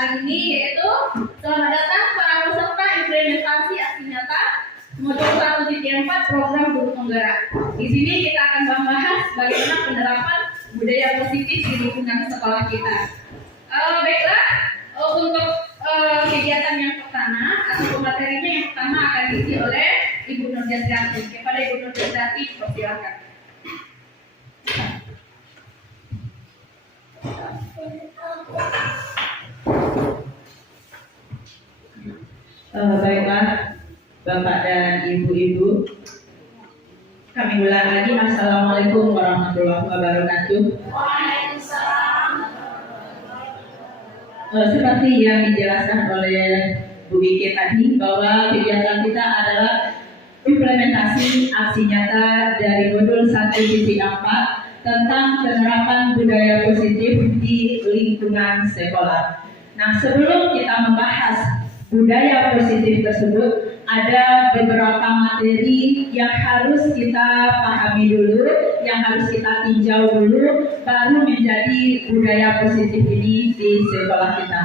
hari ini, yaitu selamat datang para peserta implementasi aksi nyata modul 1.4 program guru penggerak. Di sini kita akan membahas bagaimana penerapan budaya positif di lingkungan sekolah kita. Baiklah, untuk kegiatan yang pertama atau materinya yang pertama akan diisi oleh Ibu Nurjaziati. Kepada Ibu Nurjaziati, persilakan. Baiklah, Bapak dan Ibu-ibu, kami ulang lagi. Assalamualaikum warahmatullahi wabarakatuh. Seperti yang dijelaskan oleh Bu Wiki tadi, bahwa kegiatan kita adalah implementasi aksi nyata dari modul 1.4 tentang penerapan budaya positif di lingkungan sekolah. Nah, sebelum kita membahas budaya positif tersebut, ada beberapa materi yang harus kita pahami dulu, yang harus kita tinjau dulu, baru menjadi budaya positif ini di sekolah kita.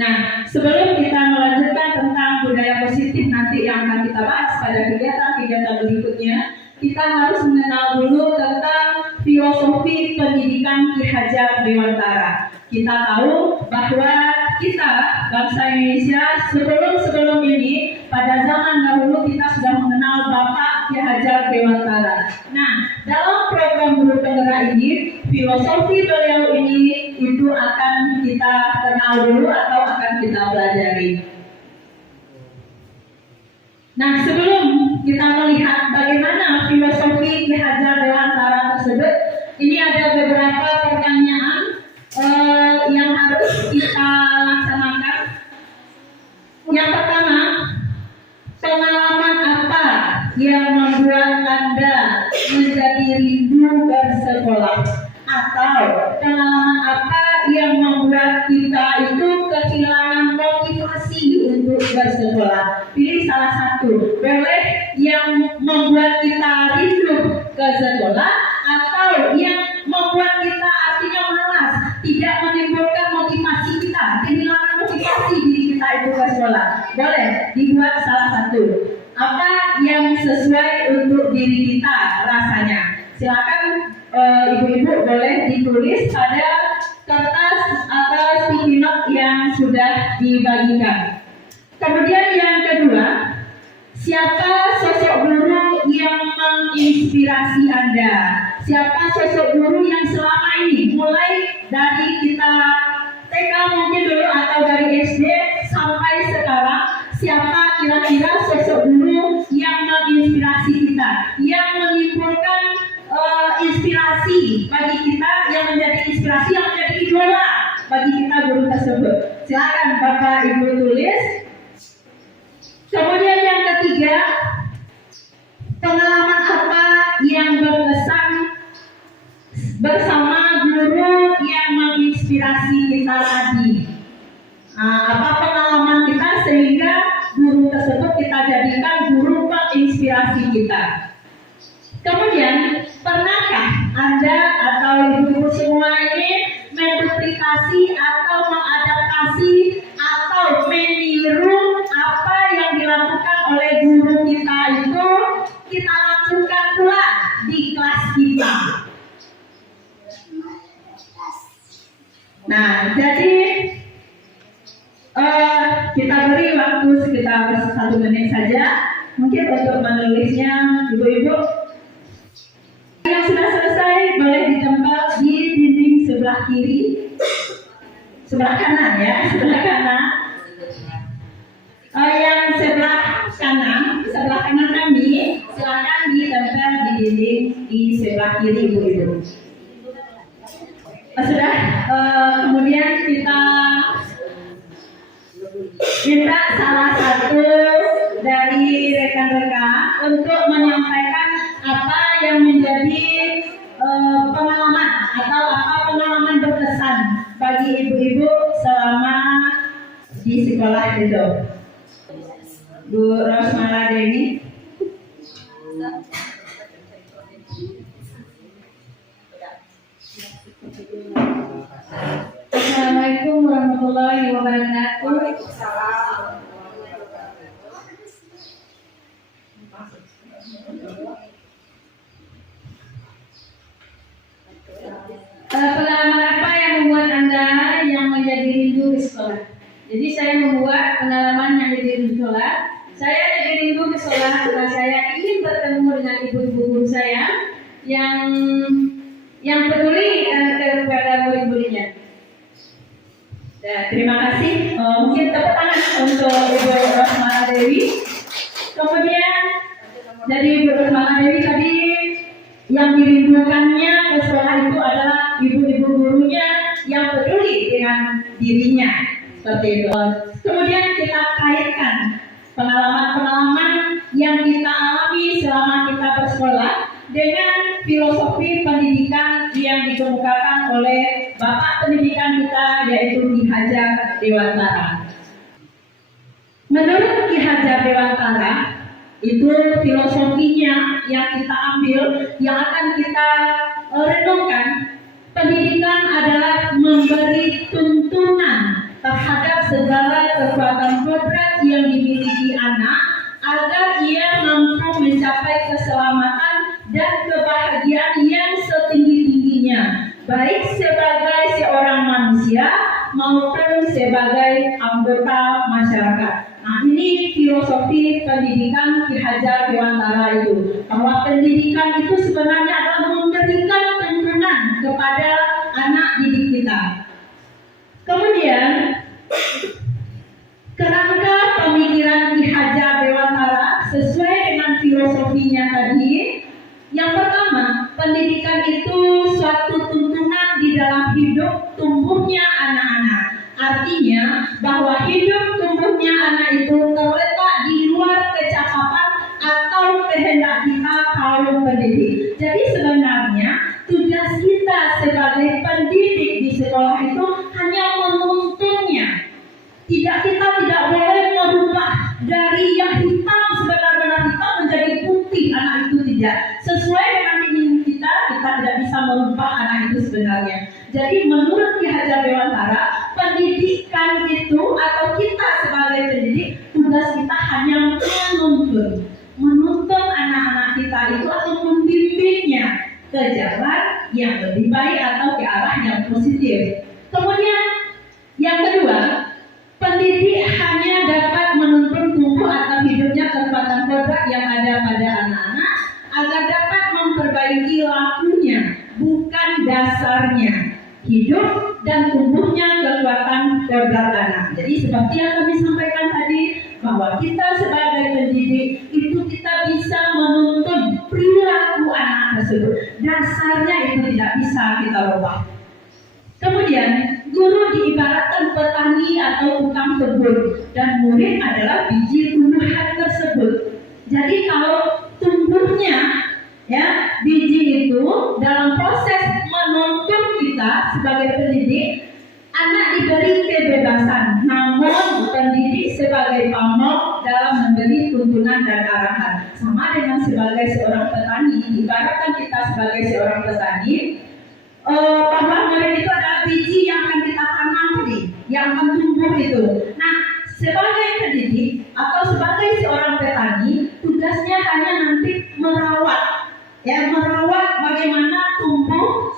Nah, sebelum kita melanjutkan tentang budaya positif nanti yang akan kita bahas pada kegiatan-kegiatan berikutnya, kita harus mengenal dulu tentang filosofi pendidikan Ki Hajar Dewantara. Kita tahu bahwa kita, bangsa Indonesia, sebelum ini, pada zaman dahulu kita sudah mengenal Bapak Ki Hajar Dewantara. Nah, dalam program guru penggerak ini, filosofi beliau ini itu akan kita kenal dulu atau akan kita pelajari. Nah, sebelum kita melihat bagaimana filosofi Ki Hajar Dewantara tersebut, ini ada beberapa pertanyaan yang harus kita laksanakan. Yang pertama, pengalaman apa yang membuat Anda menjadi rindu bersekolah? Atau pengalaman apa yang membuat kita itu kehilangan motivasi untuk bersekolah? Pilih salah satu. Boleh yang membuat kita rindu ke sekolah, atau yang membuat kita artinya malas, tidak menimbulkan motivasi kita, kehilangan motivasi diri kita itu ke sekolah. Boleh dibuat salah satu. Apa yang sesuai untuk diri kita rasanya? Silakan ibu-ibu boleh ditulis pada kertas atau sticky note yang sudah dibagikan. Kemudian yang kedua, siapa sosok guru yang menginspirasi Anda? Siapa sosok guru yang selama ini, mulai dari kita TK mungkin dulu atau dari SD sampai sekarang, siapa kira-kira sosok guru yang menginspirasi kita, yang menimbulkan inspirasi bagi kita, yang menjadi inspirasi, yang menjadi idola bagi kita guru tersebut? Silakan Bapak Ibu tulis. Kemudian yang ketiga, pengalaman apa yang berkesan bersama guru yang menginspirasi kita tadi? Apa pengalaman kita sehingga guru tersebut kita jadikan guru menginspirasi kita? Kemudian, pernahkah Anda atau ibu-ibu semua ini menduplikasi atau mengadaptasi atau meniru apa yang dilakukan oleh guru kita itu, kita lakukan pula di kelas kita? Nah, jadi kita beri waktu sekitar 1 menit saja mungkin untuk menulisnya. Ibu-ibu yang sudah selesai boleh ditempel di dinding sebelah kiri, sebelah kanan ya, sebelah kanan. Yang sebelah kanan kami, silakan ditempel di dinding di sebelah kiri ibu-ibu. Sudah, kemudian kita minta salah satu dari rekan-rekan untuk menyampaikan apa yang menjadi pengalaman atau apa pengalaman berkesan bagi ibu-ibu selama di sekolah itu. Bu Rosmala Dewi. Waalaikumsalam. Pengalaman apa yang membuat Anda yang menjadi rindu di sekolah? Jadi saya membuat pengalaman yang jadi rindu sekolah. Saya jadi rindu ke sekolah karena saya ingin bertemu dengan ibu-ibu guru saya yang peduli kepada murid-muridnya. Ya, terima kasih. Mungkin tepuk tangan untuk Ibu Rosmala Dewi. Kemudian dari Ibu Rosmala Dewi tadi yang dirindukannya ke sekolah itu adalah ibu-ibu gurunya yang peduli dengan dirinya. Seperti itu. Kemudian kita kaitkan pengalaman-pengalaman yang kita alami selama kita bersekolah dengan filosofi pendidikan yang dikemukakan oleh Bapak Pendidikan kita, yaitu Ki Hajar Dewantara. Menurut Ki Hajar Dewantara, itu filosofinya yang kita ambil, yang akan kita renungkan. Pendidikan adalah memberi tuntunan terhadap segala kekuatan kodrat yang dimiliki anak agar ia mampu mencapai keselamatan dan kebahagiaan yang setinggi-tingginya, baik sebagai seorang manusia maupun sebagai anggota masyarakat. Nah, ini filosofi pendidikan Ki Hajar Dewantara itu, bahwa pendidikan itu sebenarnya adalah memberikan tuntunan kepada anak didik kita. Kemudian kerangka pemikiran Ki Hajar Dewantara sesuai dengan filosofinya tadi. Yang pertama, pendidikan itu suatu tuntunan di dalam hidup tumbuhnya anak-anak. Artinya bahwa hidup tumbuhnya anak itu terletak di luar kecakapan atau kehendak kita kaum pendidik. Jadi sebenarnya tugas kita sebagai pendidik di sekolah itu hanya menuntunnya. Kita tidak boleh merubah dari yang hitam sebenar-benar hitam menjadi putih anak itu, tidak. Sesuai dengan keinginan kita tidak bisa merubah anak itu sebenarnya. Jadi menurut Ki Hajar Dewantara, pendidikan itu atau kita sebagai pendidik, tugas kita hanya menuntun anak-anak kita itu atau membimbingnya ke jalan yang lebih baik atau ke arah yang positif. Kemudian yang kedua, pendidik hanya dapat menuntun tumbuh atau hidupnya kekuatan kodrat yang ada pada anak-anak agar dapat memperbaiki lakunya, bukan dasarnya. Hidup dan tumbuhnya kekuatan kodrat anak. Jadi seperti yang kami sampaikan tadi, bahwa kita sebagai pendidik itu kita bisa menuntun perilaku anak tersebut. Dasarnya itu tidak bisa kita ubah. Kemudian guru diibaratkan petani atau tukang kebun, dan murid adalah biji tumbuhan tersebut. Jadi kalau tumbuhnya biji itu dalam proses menuntun kita sebagai pendidik, anak diberi kebebasan, namun pendidik sebagai pamong dalam memberi tuntunan dan arahan. Sama dengan sebagai seorang petani, ibaratkan kita sebagai seorang petani, bahwa murid itu adalah biji yang akan kita tanam tadi, yang akan tumbuh itu. Nah, sebagai pendidik atau sebagai seorang petani, tugasnya hanya nanti merawat bagaimana tumbuh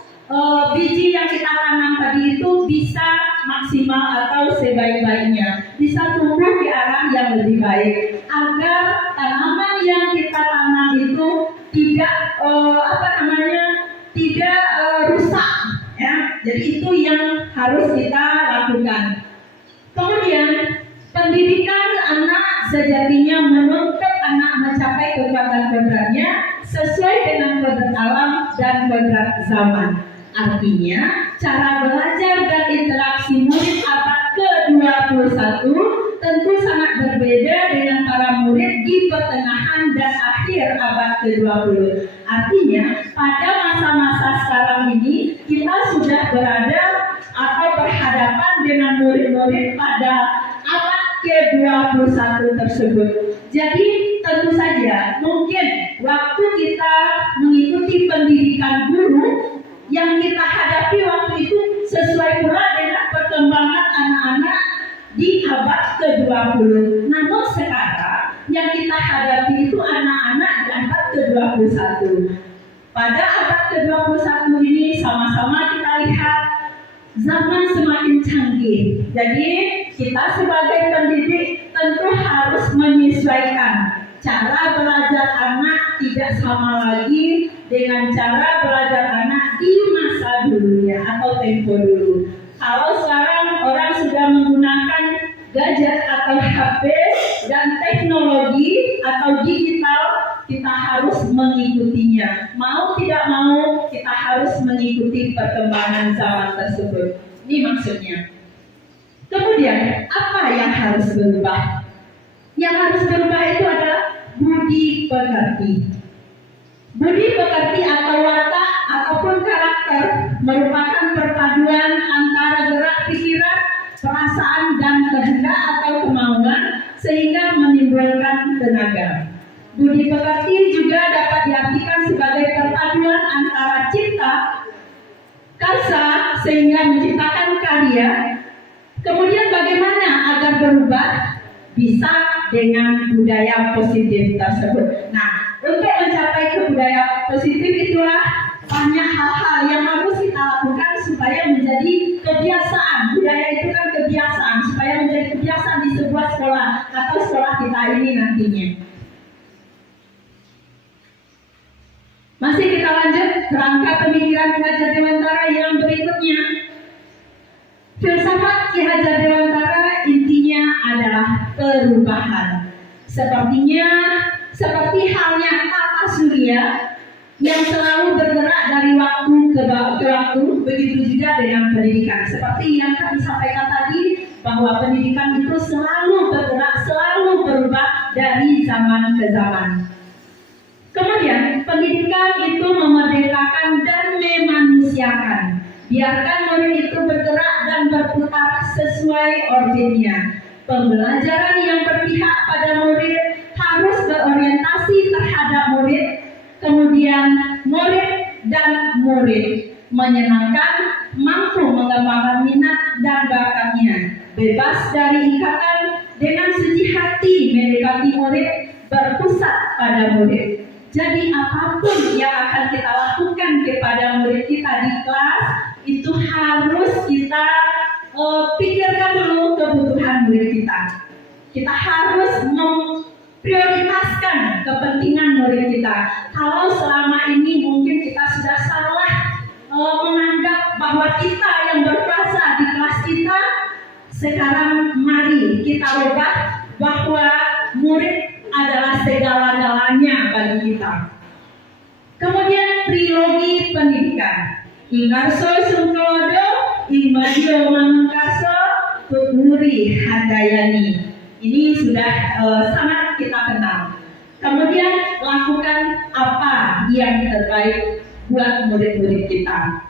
biji yang kita tanam tadi itu bisa maksimal atau sebaik-baiknya, bisa tumbuh di arah yang lebih baik, agar tanaman yang kita tanam itu tidak rusak, ya. Jadi itu yang harus kita lakukan. Kemudian pendidikan anak sejatinya menuntut anak mencapai kekuatan kodratnya sesuai dengan kodrat alam dan kodrat zaman. Artinya, cara belajar dan interaksi murid abad ke-21 tentu sangat berbeda dengan para murid di pertengahan dan akhir abad ke-20. Artinya, pada masa-masa sekarang ini, kita sudah berada atau berhadapan dengan murid-murid pada abad ke-21 tersebut. Jadi, tentu saja mungkin waktu kita mengikuti pendidikan guru, yang kita hadapi waktu itu sesuai pula dengan perkembangan anak-anak di abad ke-20. Namun sekarang yang kita hadapi itu anak-anak di abad ke-21. Pada abad ke-21 ini sama-sama kita lihat zaman semakin canggih. Jadi kita sebagai pendidik tentu harus menyesuaikan cara belajar anak tidak sama lagi dengan cara belajar anak di masa dulunya atau tempo dulu. Kalau sekarang orang sudah menggunakan gadget atau HP dan teknologi atau digital, kita harus mengikutinya. Mau tidak mau, kita harus mengikuti perkembangan zaman tersebut. Ini maksudnya. Kemudian, apa yang harus berubah? Yang harus berubah itu adalah budi pekerti. Budi pekerti atau watak ataupun karakter merupakan perpaduan antara gerak pikiran, perasaan dan kehendak atau kemauan sehingga menimbulkan tenaga. Budi pekerti juga dapat diartikan sebagai perpaduan antara cipta, karsa sehingga menciptakan karya. Kemudian bagaimana agar berubah? Bisa dengan budaya positif tersebut. Nah, untuk mencapai ke budaya positif itulah banyak hal-hal yang harus kita lakukan supaya menjadi kebiasaan. Budaya itu kan kebiasaan, supaya menjadi kebiasaan di sebuah sekolah atau sekolah kita ini nantinya. Masih kita lanjut kerangka pemikiran Ki Hajar Dewantara yang berikutnya. Filsafat Ki Hajar Dewantara intinya adalah perubahan. Seperti halnya tata surya yang selalu bergerak dari waktu ke waktu, begitu juga dengan pendidikan. Seperti yang kami sampaikan tadi, bahwa pendidikan itu selalu bergerak, selalu berubah dari zaman ke zaman. Kemudian, pendidikan itu memerdekakan dan memanusiakan. Biarkan murid itu bergerak dan berputar sesuai orbitnya. Pembelajaran yang berpihak pada murid harus berorientasi terhadap murid. Kemudian, murid dan murid menyenangkan, mampu mengembangkan minat dan bakatnya, bebas dari ikatan, dengan suci hati mendekati murid, berpusat pada murid. Jadi apapun yang akan kita lakukan kepada murid kita di kelas itu harus kita pikirkan dulu kebutuhan murid kita. Kita harus memprioritaskan kepentingan murid kita. Kalau selama ini mungkin kita sudah salah menganggap bahwa kita yang berkuasa di kelas kita, sekarang mari kita ubah bahwa murid adalah segala-galanya bagi kita. Kemudian trilogi pendidikan. Ingarso Sungkolodo, Imadio Manungkaso, Tuturi Handayani. Ini sudah sangat kita kenal. Kemudian lakukan apa yang terbaik buat murid-murid kita.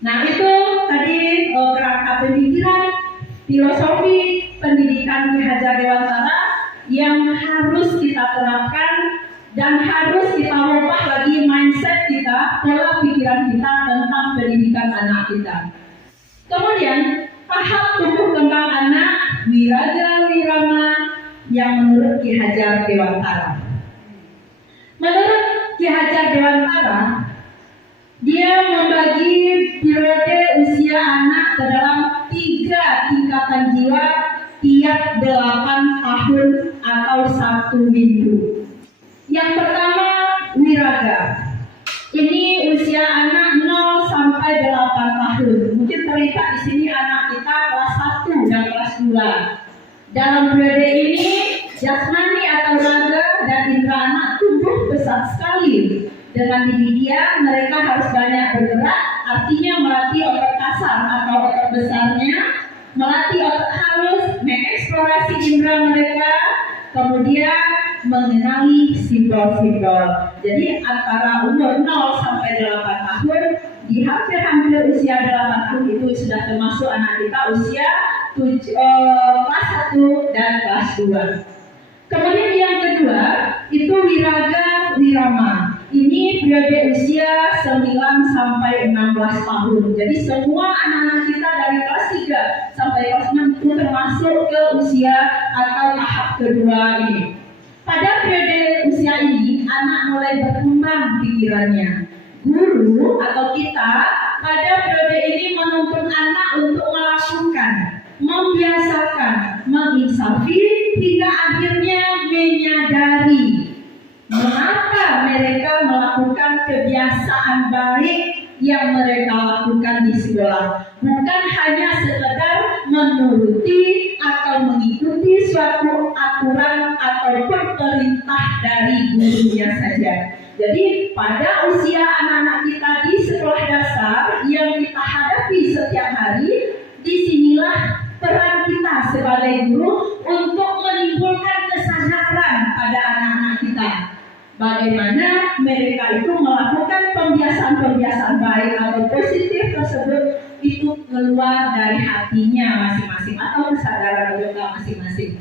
Nah, itu tadi kerangka pemikiran, filosofi pendidikan Ki Hajar Dewantara yang harus kita terapkan dan harus kita ubah lagi mindset kita, pola pikiran kita tentang pendidikan anak kita. Kemudian tahap tumbuh kembang anak, wiraga wirama yang menurut Ki Hajar Dewantara. Menurut Ki Hajar Dewantara, dia membagi periode usia anak ke dalam 3 tingkatan jiwa tiap 8 tahun atau 1 minggu. Yang pertama, wiraga. Ini usia anak 0 sampai 8 tahun. Mungkin terlihat di sini anak kita kelas 1 dan kelas 2. Dalam periode ini, jasmani atau raga dan indera anak tumbuh besar sekali. Dengan demikian, mereka harus banyak bergerak, artinya melatih otot kasar atau otot besarnya, melatih otot halus, mengeksplorasi indera mereka, kemudian mengenali simbol-simbol. Jadi antara umur 0 sampai 8 tahun, di hampir usia 8 tahun itu sudah termasuk anak kita usia kelas 1 dan kelas 2. Kemudian yang kedua, itu wiraga wirama. ini periode usia 9 sampai 16 tahun. Jadi semua anak-anak kita dari kelas 3 sampai kelas 6 itu termasuk ke usia atau tahap kedua ini. Pada periode usia ini, anak mulai berkembang pikirannya. Guru atau kita pada periode ini menuntun anak untuk melakukan, membiasakan, menginsafi hingga akhirnya menyadari mengapa mereka melakukan kebiasaan baik yang mereka lakukan di sekolah. Bukan hanya sekedar menuruti atau mengikuti suatu aturan ataupun perintah dari gurunya saja. Jadi pada usia anak-anak kita di sekolah dasar yang kita hadapi setiap hari, disinilah peran kita sebagai guru untuk menimbulkan kesadaran pada anak-anak kita. Bagaimana mereka itu melakukan pembiasaan-pembiasaan baik atau positif tersebut itu keluar dari hatinya masing-masing atau kesadaran mereka masing-masing.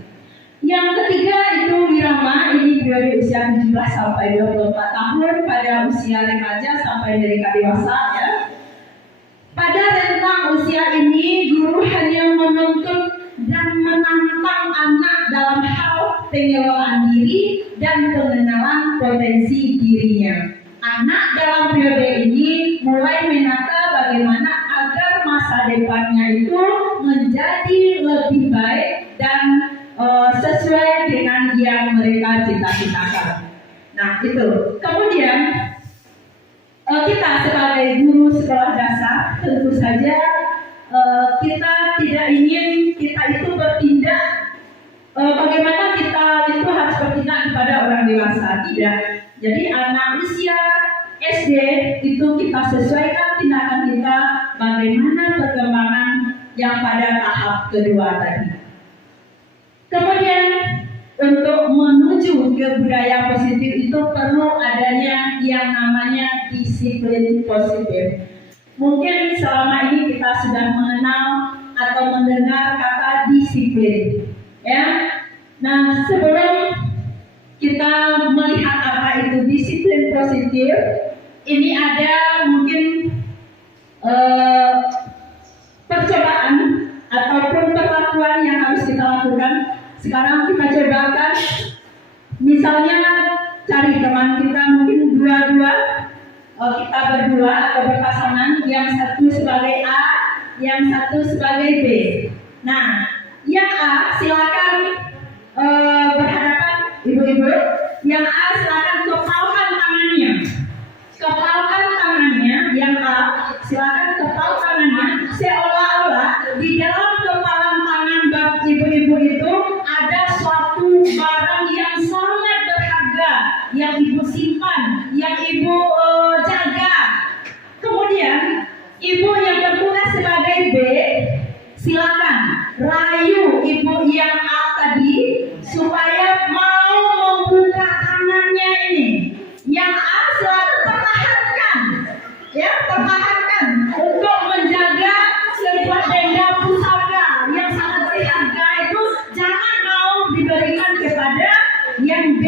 Yang ketiga itu wirama, ini periode usia 17 sampai 24 tahun pada usia remaja sampai mereka dewasa ya. Pada rentang usia ini guru hanya menuntut dan menantang anak dalam hal pengelolaan diri dan pengenalan potensi dirinya. Anak dalam periode ini mulai menata bagaimana agar masa depannya itu menjadi lebih baik dan sesuai dengan yang mereka cita-citakan. Nah itu. Kemudian kita sebagai guru sekolah dasar tentu saja kita tidak ingin kita itu bertindak bagaimana kita itu harus bertindak kepada orang dewasa, tidak. Jadi anak usia SD itu kita sesuaikan tindakan kita bagaimana perkembangan yang pada tahap kedua tadi. Kemudian untuk menuju ke budaya positif itu perlu adanya yang namanya disiplin positif. Mungkin selama ini kita sudah mengenal atau mendengar kata disiplin, ya. Nah, sebelum kita melihat apa itu disiplin positif, ini ada mungkin percobaan ataupun perlakuan yang harus kita lakukan. Sekarang kita cobakan, misalnya cari teman kita mungkin dua-dua, kita berdua atau berpasangan, yang satu sebagai A, yang satu sebagai B. Nah, yang A silakan berhadapan ibu-ibu, yang A silakan kepalkan tangannya. Kepalkan tangannya, yang A silakan kepal tangannya, seolah-olah di dalam kepalan tangan ibu-ibu itu ada suatu barang yang sangat berharga yang ibu simpan, yang ibu jaga. Kemudian ibu yang bertugas sebagai B silakan rayu ibu yang A tadi supaya mau membuka tangannya ini. Yang A selalu pertahankan, ya, pertahankan untuk menjaga sebuah benda pusaka yang sangat berharga itu jangan mau diberikan kepada yang B.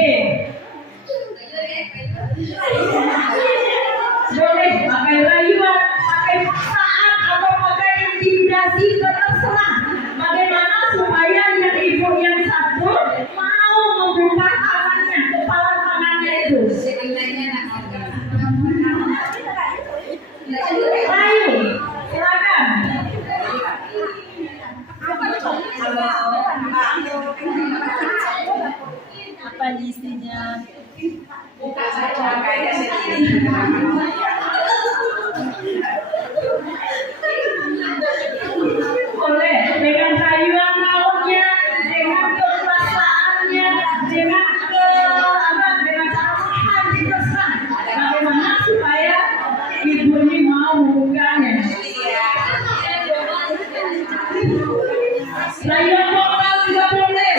Boleh pakai rayuan, pakai paksaan atau pakai intimidasi, terserah. Bagaimana supaya yang ibu yang satu mau membuka tangannya, kepala tangannya itu. Rayu, silakan. Apa isinya? Buka saja kayak sendiri. Boleh dengan rayuan mautnya, dengan kekuasaannya, dengan dengan carahan dipesan. Bagaimana supaya ibu ini mau membukanya? Rayuan vokal juga boleh.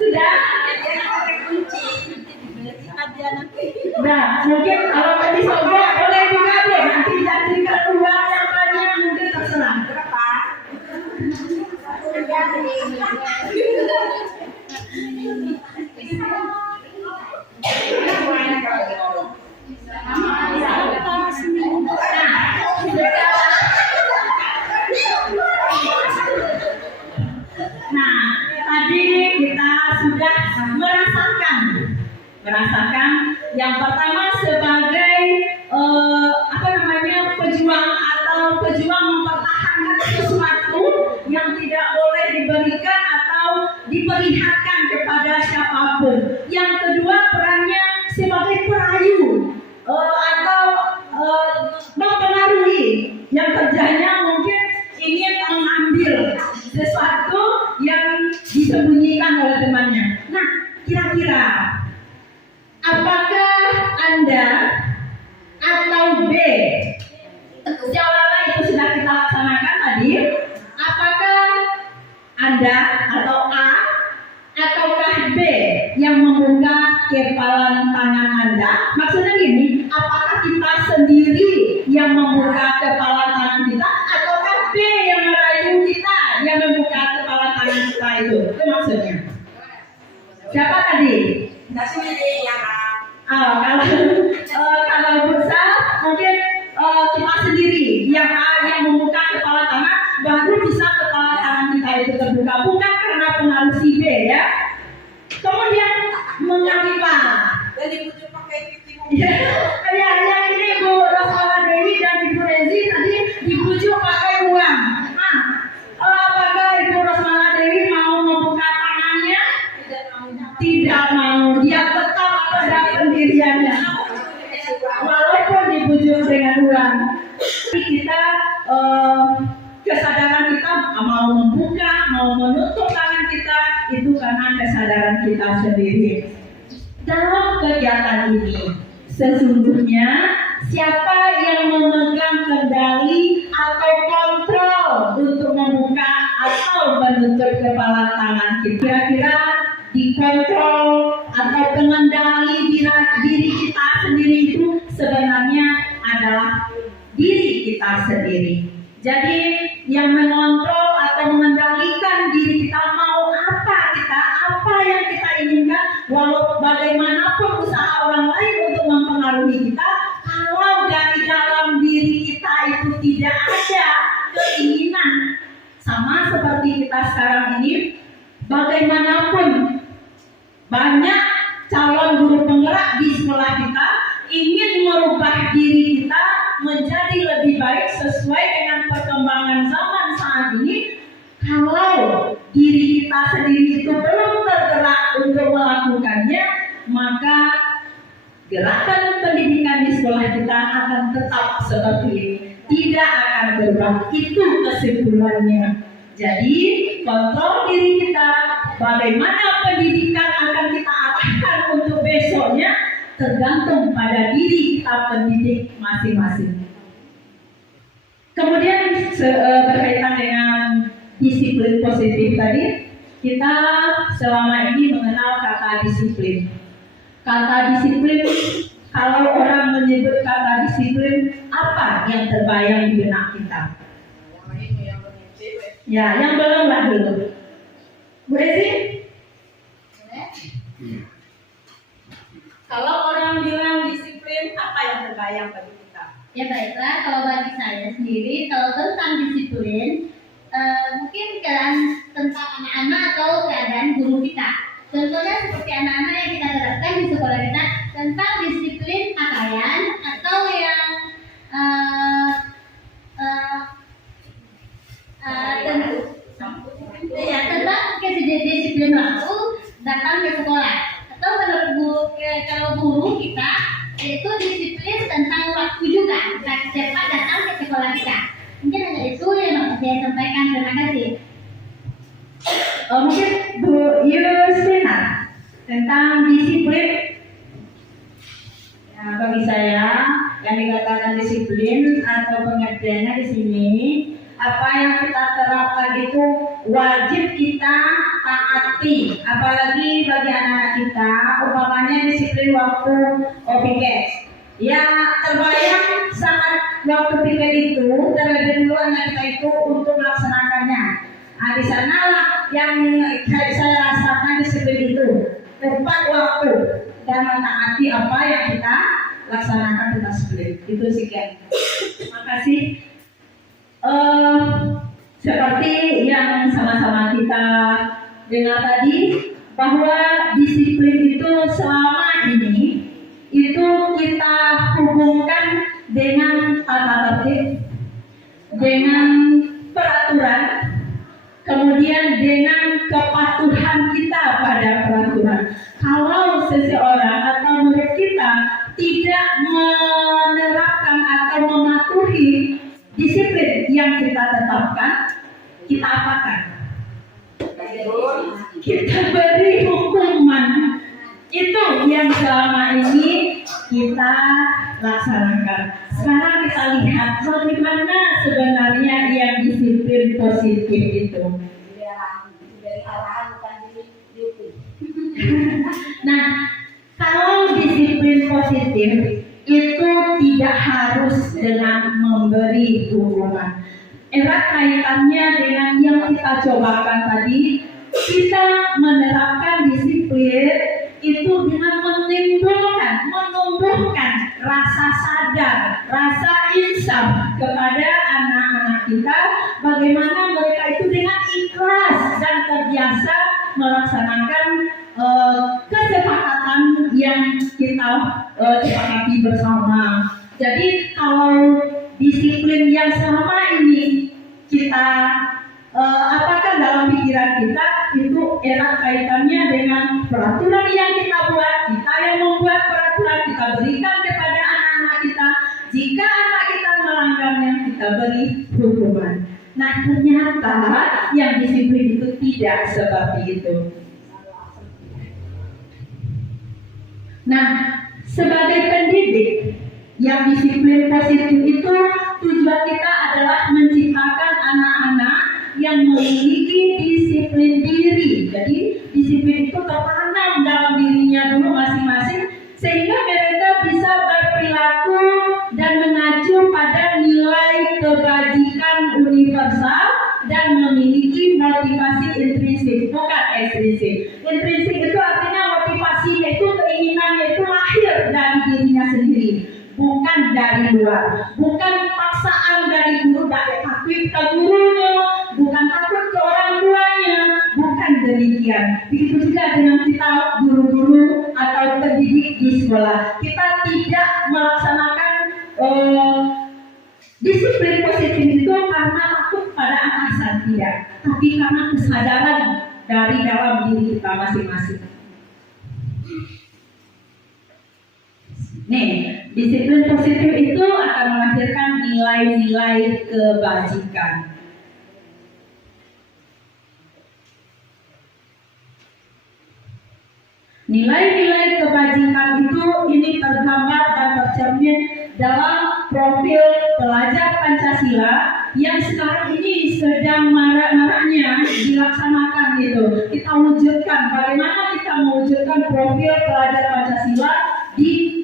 Sudah merasakan. Yang pertama sebagai pejuang atau pejuang mempertahankan sesuatu yang tidak boleh diberikan atau diperlihatkan kepada siapapun. Yang kedua perannya sebagai perayu atau mempengaruhi yang kerjanya mungkin ingin mengambil sesuatu yang disembunyikan oleh temannya. Nah, kira-kira apakah Anda atau B? Seolah-olah itu sudah kita laksanakan tadi. Apakah Anda atau A ataukah B yang membuka kepalan tangan Anda? Maksudnya gini, apakah kita sendiri yang membuka kepalan tangan kita ataukah B yang merayu kita yang membuka kepalan tangan kita itu? Itu maksudnya. Siapa tadi? Kita sendiri yang Kalau bursa mungkin kita sendiri yang membuka kepala tangan, baru bisa kepala tangan kita itu terbuka, bukan karena pengaruh si B ya. Kemudian mengapa? Jadi butuh pakai pipi. Ya, ini Bu Rosmala Dewi dan Ibu Rezi tadi dibujuk pakai uang. Nah, apakah Ibu Rosmala Dewi mau membuka tangannya? Tidak mau. Dia tetap pada pendiriannya. Walaupun dibujuk dengan uang, kita kesadaran kita mau membuka, mau menutup tangan kita itu karena kesadaran kita sendiri. Dalam kegiatan ini, sesungguhnya siapa yang memegang kendali atau kontrol untuk membuka atau menutup kepala tangan kita? Kira-kira dikontrol atau pengendali diri kita sendiri itu sebenarnya adalah diri kita sendiri. Jadi yang mengontrol atau mengendalikan diri kita mau apa yang kita inginkan, walau bagaimanapun usaha orang lain untuk mempengaruhi kita, kalau dari dalam diri kita itu tidak ada keinginan, sama seperti kita sekarang ini, bagaimanapun banyak calon guru penggerak di sekolah kita ingin merubah diri kita menjadi lebih baik sesuai dengan perkembangan zaman saat ini. Kalau diri kita sendiri itu belum tergerak untuk melakukannya, maka gerakan pendidikan di sekolah kita akan tetap seperti ini, tidak akan berubah. Itu kesimpulannya. Jadi kontrol diri kita, bagaimana pendidikan akan kita arahkan untuk besoknya, tergantung pada diri kita pendidik masing-masing. Kemudian berkaitan dengan disiplin positif tadi, kita selama ini mengenal kata disiplin. Kata disiplin, kalau orang menyebut kata disiplin, apa yang terbayang di benak kita? Ya, yang belum lah dulu. Bu Rezi? Kalau orang bilang disiplin, apa yang terbayang bagi kita? Ya baiklah, kalau bagi saya sendiri, kalau tentang disiplin, mungkin tentang anak-anak atau keadaan guru kita. Contohnya seperti anak-anak yang kita terapkan di sekolah kita tentang disiplin pakaian atau yang tentang kedisiplinan waktu datang ke sekolah. Atau kalau guru kita itu disiplin tentang waktu juga, cepat datang ke sekolah kita. Mungkin hanya itu yang mau saya sampaikan. Terima kasih. Mungkin Bu Yustina tentang disiplin. Ya, bagi saya yang dikatakan disiplin atau pengertiannya di sini, apa yang kita terapkan itu wajib kita taati, apalagi bagi anak-anak kita, umpamanya disiplin waktu piket. Ya, terbayang saat waktu piket itu terlebih dulu anak kita itu untuk melaksanakannya. Nah, di sanalah yang saya rasakan disiplin itu, tepat waktu dan mentaati apa yang kita laksanakan kita disiplin. Itu sekian. Terima kasih. Seperti yang sama-sama kita dengar tadi, bahwa disiplin itu selama ini menghubungkan dengan tata tertib, dengan peraturan, kemudian dengan kepatuhan kita pada peraturan. Kalau seseorang atau murid kita tidak menerapkan atau mematuhi disiplin yang kita tetapkan, kita apakan? Kita beri hukuman. Itu yang selama ini kita laksanakan. Sekarang kita lihat bagaimana sebenarnya yang disiplin positif itu. Dari arahan bukan dihukum. Nah, kalau disiplin positif itu tidak harus dengan memberi hukuman. Erat kaitannya dengan yang kita cobakan tadi, kita menerapkan disiplin itu dengan menumbuhkan rasa sadar, rasa insaf kepada anak-anak kita, bagaimana mereka itu dengan ikhlas dan terbiasa melaksanakan kesepakatan yang kita sepakati bersama. Jadi kalau disiplin yang selama ini kita apakah dalam pikiran kita itu erat kaitannya dengan peraturan yang kita buat, kita yang membuat peraturan, kita berikan kepada anak-anak kita. Jika anak kita melanggarnya, kita beri hukuman. Nah, ternyata yang disiplin itu tidak seperti itu. Nah, sebagai pendidik yang disiplin positif itu, tujuan kita adalah menciptakan anak-anak yang memiliki disiplin diri. Jadi disiplin itu tertanam dalam dirinya dulu masing-masing, sehingga mereka bisa berperilaku dan mengacu pada nilai kebajikan universal dan memiliki motivasi intrinsik, bukan ekstrinsik. Intrinsik itu artinya motivasinya itu, keinginannya itu lahir dari dirinya sendiri, bukan dari luar, bukan paksaan dari guru, dari takut ke gurunya, bukan takut ke orang tuanya, bukan demikian. Begitu juga dengan kita guru-guru atau pendidik di sekolah, kita tidak melaksanakan disiplin positif itu karena takut pada atasan, tidak, tapi karena kesadaran dari dalam diri kita masing-masing. Nih, disiplin positif itu akan melahirkan nilai-nilai kebajikan. Nilai-nilai kebajikan itu ini tergambar dan tercermin dalam profil pelajar Pancasila yang sekarang ini sedang marak-maraknya dilaksanakan gitu. Kita wujudkan, bagaimana kita mewujudkan profil pelajar Pancasila di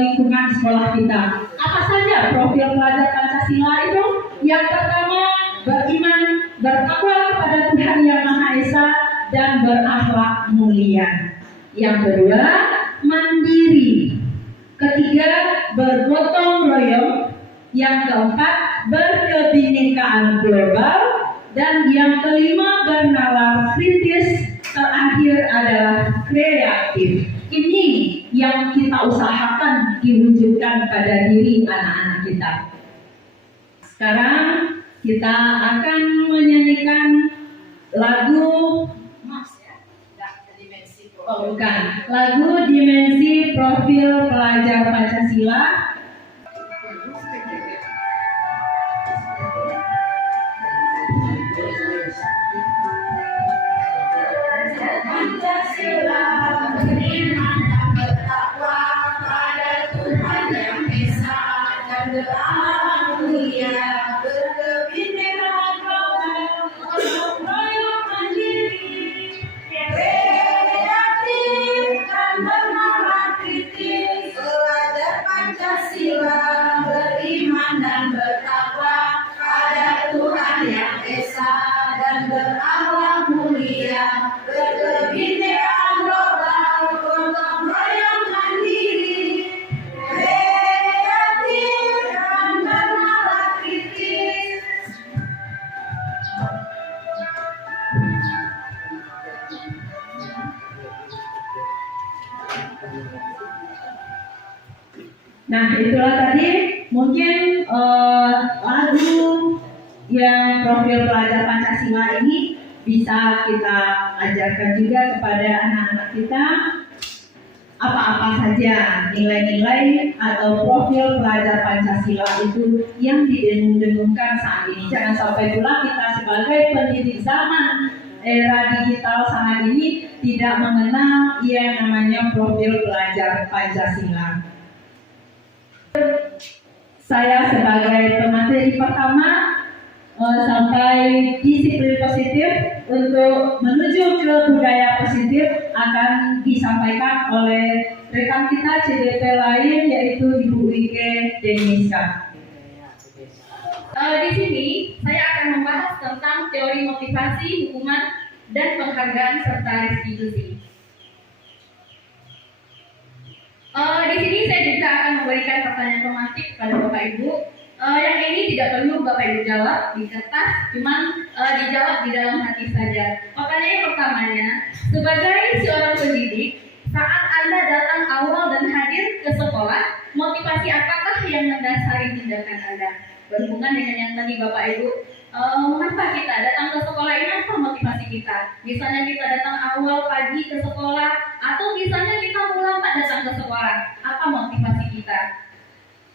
lingkungan sekolah kita. Apa saja profil pelajar Pancasila itu? Yang pertama, beriman, bertakwa kepada Tuhan Yang Maha Esa dan berakhlak mulia. Yang kedua, mandiri. Ketiga, bergotong royong. Yang keempat, berkebinekaan global. Dan yang kelima, bernalar kritis. Terakhir adalah kreatif. Ini yang kita usahakan diwujudkan pada diri anak-anak kita. Sekarang kita akan menyanyikan lagu lagu Dimensi Profil Pelajar Pancasila. Pancasila beriman dan bertakwa pada Tuhan Yang Esa dan berakhlak mulia, berkebinekaan global, gotong royong mandiri, kreatif dan bernalar kritis. Pelajar Pancasila beriman dan bertakwa pada Tuhan Yang Esa itulah tadi mungkin lagu yang profil pelajar Pancasila ini bisa kita ajarkan juga kepada anak-anak kita apa-apa saja nilai-nilai atau profil pelajar Pancasila itu yang didengung-dengungkan saat ini. Jangan sampai pula kita sebagai pendidik zaman era digital saat ini tidak mengenal yang namanya profil pelajar Pancasila. Saya sebagai pemateri pertama sampai disiplin positif untuk menuju ke budaya positif akan disampaikan oleh rekan kita CDP lain yaitu Ibu Wike Deniska. Di sini saya akan membahas tentang teori motivasi, hukuman, dan penghargaan serta restitusi. Di sini saya juga akan memberikan pertanyaan tematik kepada Bapak Ibu. Yang ini tidak perlu Bapak Ibu jawab di kertas, cuman dijawab di dalam hati saja. Pertanyaan yang pertamanya, sebagai seorang pendidik, saat Anda datang awal dan hadir ke sekolah, motivasi apakah yang mendasari tindakan Anda? Berhubungan dengan yang tadi Bapak Ibu, mengapa kita datang ke sekolah ini? Apa motivasi kita? Misalnya kita datang awal pagi ke sekolah, atau misalnya kita lambat datang ke sekolah, apa motivasi kita?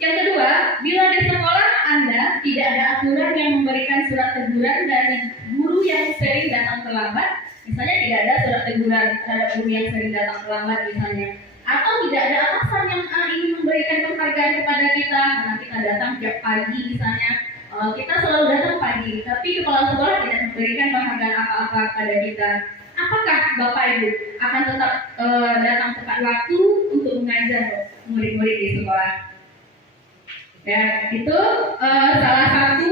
Yang kedua, bila di sekolah Anda tidak ada aturan yang memberikan surat teguran dari guru yang sering datang terlambat, misalnya tidak ada surat teguran terhadap guru yang sering datang terlambat misalnya, atau tidak ada atasan yang ingin memberikan penghargaan kepada kita karena kita datang tiap pagi misalnya, kita selalu datang pagi, tapi kepala sekolah tidak memberikan penghargaan apa-apa kepada kita. Apakah Bapak Ibu akan tetap datang tepat waktu untuk mengajar murid-murid di sekolah? Ya, itu salah satu.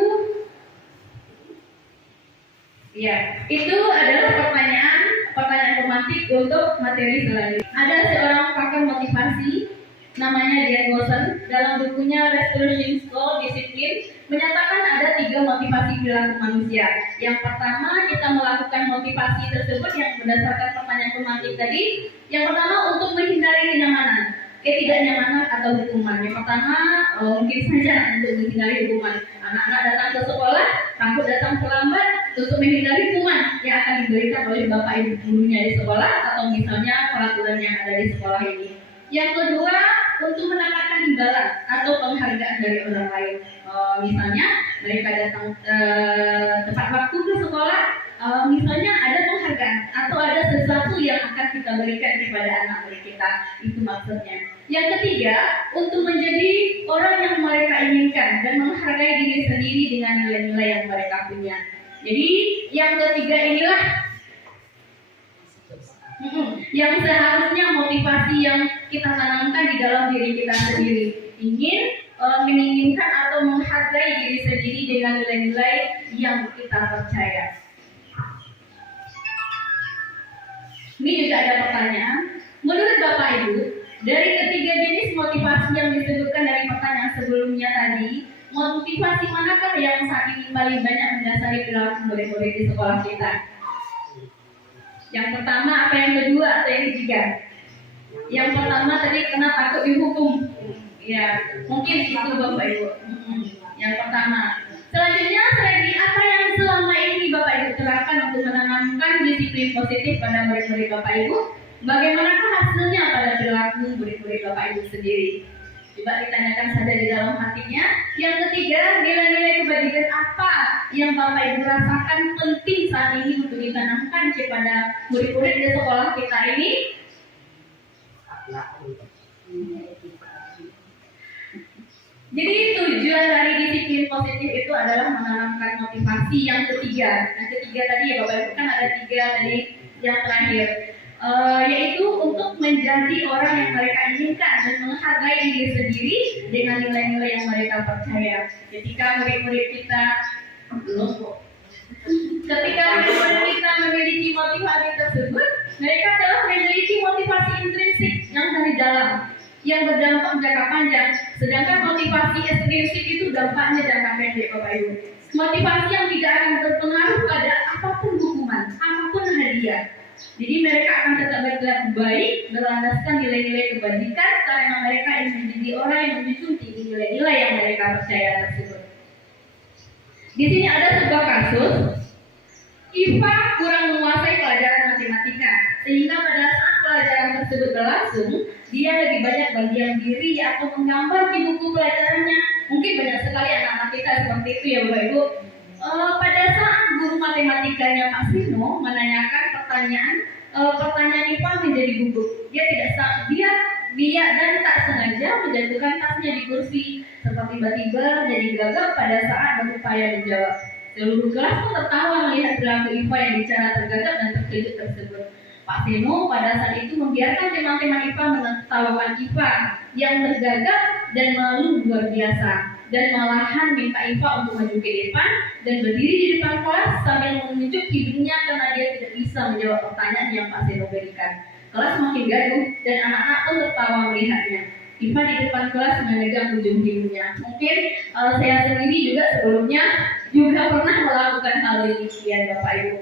Ya, itu adalah pertanyaan tematik untuk materi selanjutnya. Ada seorang pakar motivasi namanya Dian Gosen dalam bukunya Restoration School Discipline menyatakan ada 3 motivasi perilaku manusia. Yang pertama, kita melakukan motivasi tersebut yang berdasarkan pertanyaan tematik tadi. Yang pertama, untuk menghindari kenyamanan, ketidaknyamanan atau hukuman. Yang pertama, mungkin saja untuk menghindari hukuman. Anak-anak datang ke sekolah, takut datang terlambat untuk menghindari hukuman yang akan diberikan oleh bapak ibu gurunya di sekolah atau misalnya peraturan yang ada di sekolah ini. Yang kedua, untuk mendapatkan imbalan atau penghargaan dari orang lain. Misalnya mereka datang tepat waktu ke sekolah, misalnya ada penghargaan atau ada sesuatu yang akan kita berikan kepada anak murid kita, itu maksudnya. Yang ketiga, untuk menjadi orang yang mereka inginkan dan menghargai diri sendiri dengan nilai-nilai yang mereka punya. Jadi yang ketiga inilah yang seharusnya motivasi yang kita tanamkan di dalam diri kita sendiri. Menginginkan atau menghargai diri sendiri dengan nilai-nilai yang kita percaya. Ini juga ada pertanyaan. Menurut Bapak Ibu, dari ketiga jenis motivasi yang disebutkan dari pertanyaan sebelumnya tadi, motivasi manakah yang saat ini paling banyak mendasari perilaku murid-murid di sekolah kita? Yang pertama, apa yang kedua, atau yang ketiga? Yang pertama tadi karena takut dihukum. Ya, mungkin itu Bapak Ibu. Yang pertama. Selanjutnya, strategi apa yang selama ini Bapak Ibu terapkan untuk menanamkan disiplin positif pada murid-murid Bapak Ibu? Bagaimanakah hasilnya pada perilaku murid-murid Bapak Ibu sendiri? Coba ditanyakan saja di dalam hatinya. Yang ketiga, nilai-nilai kebajikan apa yang Bapak Ibu rasakan penting saat ini untuk ditanamkan kepada murid-murid di sekolah kita ini? Jadi tujuan dari disiplin positif itu adalah menanamkan motivasi yang ketiga. Yang ketiga tadi ya Bapak Ibu, kan ada 3 tadi yang terakhir, yaitu untuk menjadi orang yang mereka inginkan dan menghargai diri sendiri dengan nilai-nilai yang mereka percaya. Ketika murid-murid kita memiliki motivasi tersebut, mereka telah memiliki motivasi intrinsik yang dari dalam, yang berdampak jangka panjang. Sedangkan motivasi ekstrinsik itu dampaknya jangka pendek, Bapak Ibu. Motivasi yang tidak akan berpengaruh pada apapun hukuman, apapun hadiah. Jadi mereka akan tetap bergerak baik berlandaskan nilai-nilai kebajikan karena mereka ingin menjadi orang yang menjunjung tinggi nilai-nilai yang mereka percaya tersebut. Di sini ada sebuah kasus, Iva kurang menguasai pelajaran matematika, sehingga pada saat pelajaran tersebut berlangsung, dia lebih banyak berdiam diri atau menggambar di buku pelajarannya. Mungkin banyak sekali anak-anak kita seperti itu ya Bapak Ibu. Pada saat guru matematikanya Pak Sino menanyakan pertanyaan Iva menjadi gugup. Dia dan tak sengaja menjatuhkan tasnya di kursi, serta tiba-tiba jadi gagap pada saat berupaya menjawab. Seluruh kelas pun tertawa melihat perilaku Iva yang bicara tergagap dan terkejut tersebut. Pak Seno pada saat itu membiarkan teman-teman Iva menertawakan Iva yang tergagap dan malu luar biasa, dan malahan minta Iva untuk maju ke depan dan berdiri di depan kelas sambil menunjuk hidungnya karena dia tidak bisa menjawab pertanyaan yang Pak Seno berikan. Kelas makin gaduh dan anak-anak pun tertawa melihatnya. Iva di depan kelas memegang ujung hidungnya. Mungkin saya sendiri juga sebelumnya juga pernah melakukan hal demikian Bapak Ibu.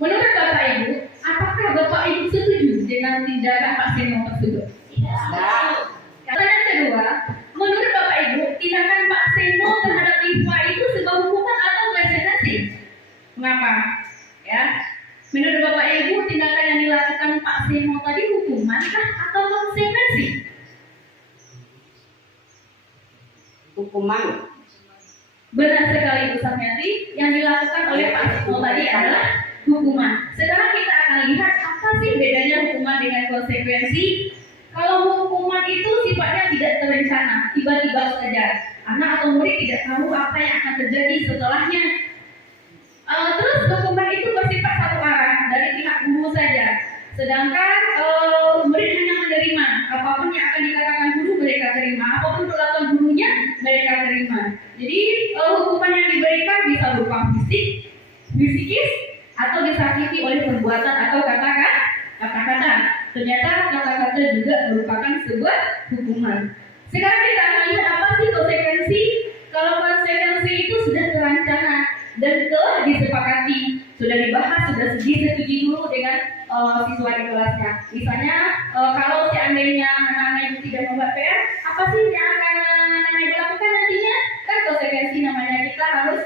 Menurut Bapak Ibu, apakah Bapak Ibu setuju dengan tindakan Pak Seno tersebut? Tidak. Pertanyaan kedua, menurut Bapak Ibu, tindakan Pak Seno terhadap Iva itu sebuah hukuman atau konsekuensi? Mengapa? Ya, menurut Bapak Ibu, tindakan yang dilakukan Pak Seno tadi hukuman atau konsekuensi? Hukuman. Benar sekali Bu Samyati, yang dilakukan oleh Pak Seno tadi adalah hukuman. Sekarang kita akan lihat apa sih bedanya hukuman dengan konsekuensi. Kalau hukuman itu sifatnya tidak terencana, tiba-tiba saja. Anak atau murid tidak tahu apa yang akan terjadi setelahnya. Terus hukuman itu bersifat satu arah dari pihak guru saja. Sedangkan murid hanya menerima apapun yang akan dikatakan guru, mereka terima. Apapun perlakuan gurunya, mereka terima. Jadi hukuman yang diberikan bisa berupa fisik, psikis, atau disakiti oleh perbuatan atau kata-kata. Ternyata kata-kata juga merupakan sebuah hukuman. Sekarang kita akan lihat apa sih konsekuensi. Kalau konsekuensi itu sudah terancana dan telah disepakati, sudah dibahas, sudah disetujui dulu dengan siswa di kelasnya. Misalnya kalau seandainya anak-anak itu tidak membuat PR, apa sih yang akan anak-anak lakukan nantinya? Kan konsekuensi namanya, kita harus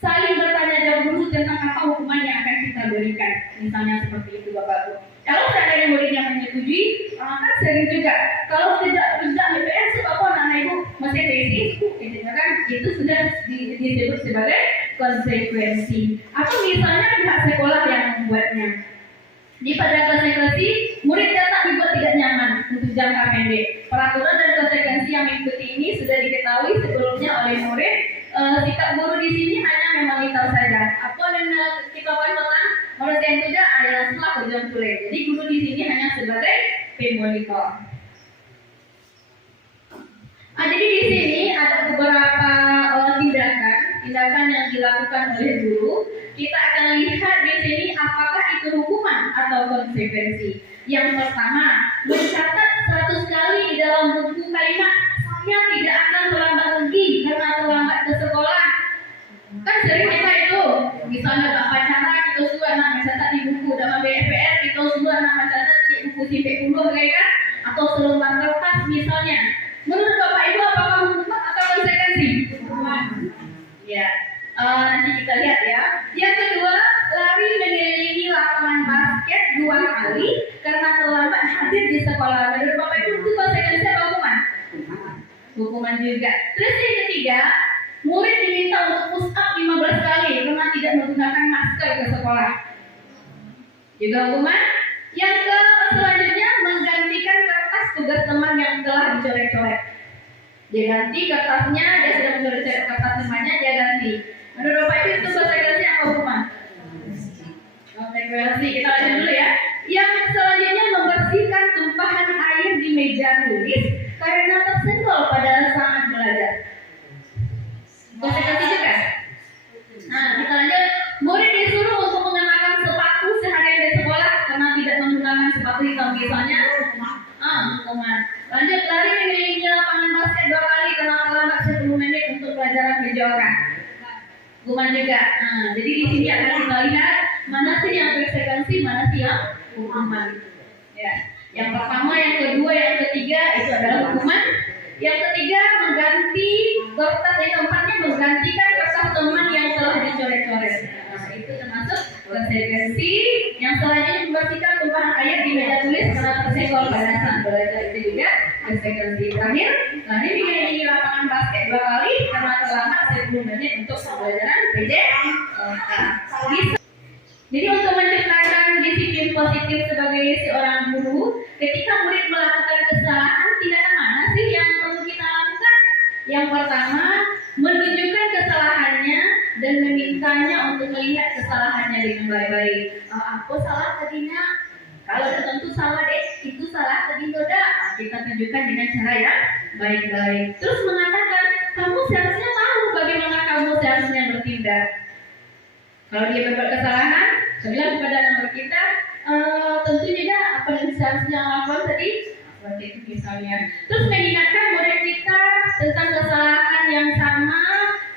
saling bertanya jawab dulu tentang apa hukuman yang akan kita berikan. Misalnya seperti itu Bapak Ibu. Kalau seandainya muridnya menyetujui, kan sering juga. Kalau tidak BPR, apa anak-anak ibu masih tesis, kan itu sudah disebut sebagai konsekuensi. Atau misalnya pihak sekolah yang membuatnya. Di pada konsekuensi, murid tetap dibuat tidak nyaman untuk jangka pendek. Peraturan dan konsekuensi yang mengikuti ini sudah diketahui sebelumnya oleh murid. Sikap guru di sini hanya memonitor saja. Apa yang kita bahas tentang menurut yang tidak adalah setelah kerjaan kuliah. Jadi guru di sini hanya sebagai pemonitor. Jadi di sini ada beberapa tindakan yang dilakukan oleh guru. Kita akan lihat di sini apakah itu hukuman atau konsekuensi. Yang pertama, mencatat 100 kali di dalam buku kalimat saya tidak akan terlambat lagi karena terlambat ke sekolah. Kan sering kita itu, misalnya tak pacaran kita suruh anak mencatat di buku dalam BFR, kita suruh anak mencatat di buku sampai 10 kan? Atau selembar kertas misalnya. Menurut Bapak Ibu apakah hukuman atau konsekuensi? Ya, nanti kita lihat ya. Yang kedua, lari mengelilingi lapangan basket 2 kali karena terlambat hadir di sekolah. Menurut Bapak Ibu itu konsekuensi atau hukuman? Hukuman juga. Terus yang ketiga, murid diminta untuk push up 15 kali karena tidak menggunakan masker ke sekolah. Juga hukuman. Yang selanjutnya, menggantikan kertas tugas teman yang telah dicoret-coret. Dia ganti kertasnya, dia sudah mencoret-coret kertas temannya, dia ganti. Menurut Bapak itu konsekuensi apa hukuman? Konsekuensi. Kita lanjut dulu ya. Yang selanjutnya, membersihkan tumpahan air di meja tulis karena tersenggol pada saat belajar. Konsekuensi juga. Nah, kita lanjut. Murid disuruh untuk mengenakan sepatu seharian di sekolah karena tidak menggunakan sepatu hitam misalnya. Hukuman. Lanjut, lari mengelilingi lapangan basket 2 kali karena terlambat 10 menit untuk pelajaran berjokan. hukuman juga. Nah, jadi di sini akan kita lihat mana sih yang konsekuensi, mana sih yang hukuman. Ya, yang pertama, yang kedua, yang ketiga itu adalah hukuman. Yang ketiga mengganti kertas, yang keempatnya menggantikan kertas teman yang telah dicoret-coret. Nah, itu termasuk konsekuensi. Yang selanjutnya membersihkan tumpahan air di meja tulis karena tersenggol pada saat belajar, itu juga konsekuensi. Terakhir, ini bikin lapangan basket 2 kali karena terlambat 10 menit untuk pembelajaran PJK. Jadi untuk menciptakan disiplin positif sebagai seorang guru, ketika murid melakukan kesalahan, tindakan mana sih yang perlu kita lakukan? Yang pertama, menunjukkan kesalahannya dan memintanya untuk melihat kesalahannya dengan baik-baik. Aku salah tadinya, kalau tertentu salah deh, itu salah tadi tidak. Kita tunjukkan dengan cara yang baik-baik. Terus mengatakan, kamu seharusnya tahu bagaimana kamu seharusnya bertindak. Kalau dia berbuat kesalahan, bilang kepada nomor kita, tentu juga apa yang seharusnya lakukan tadi, seperti itu misalnya. Terus mengingatkan murid kita tentang kesalahan yang sama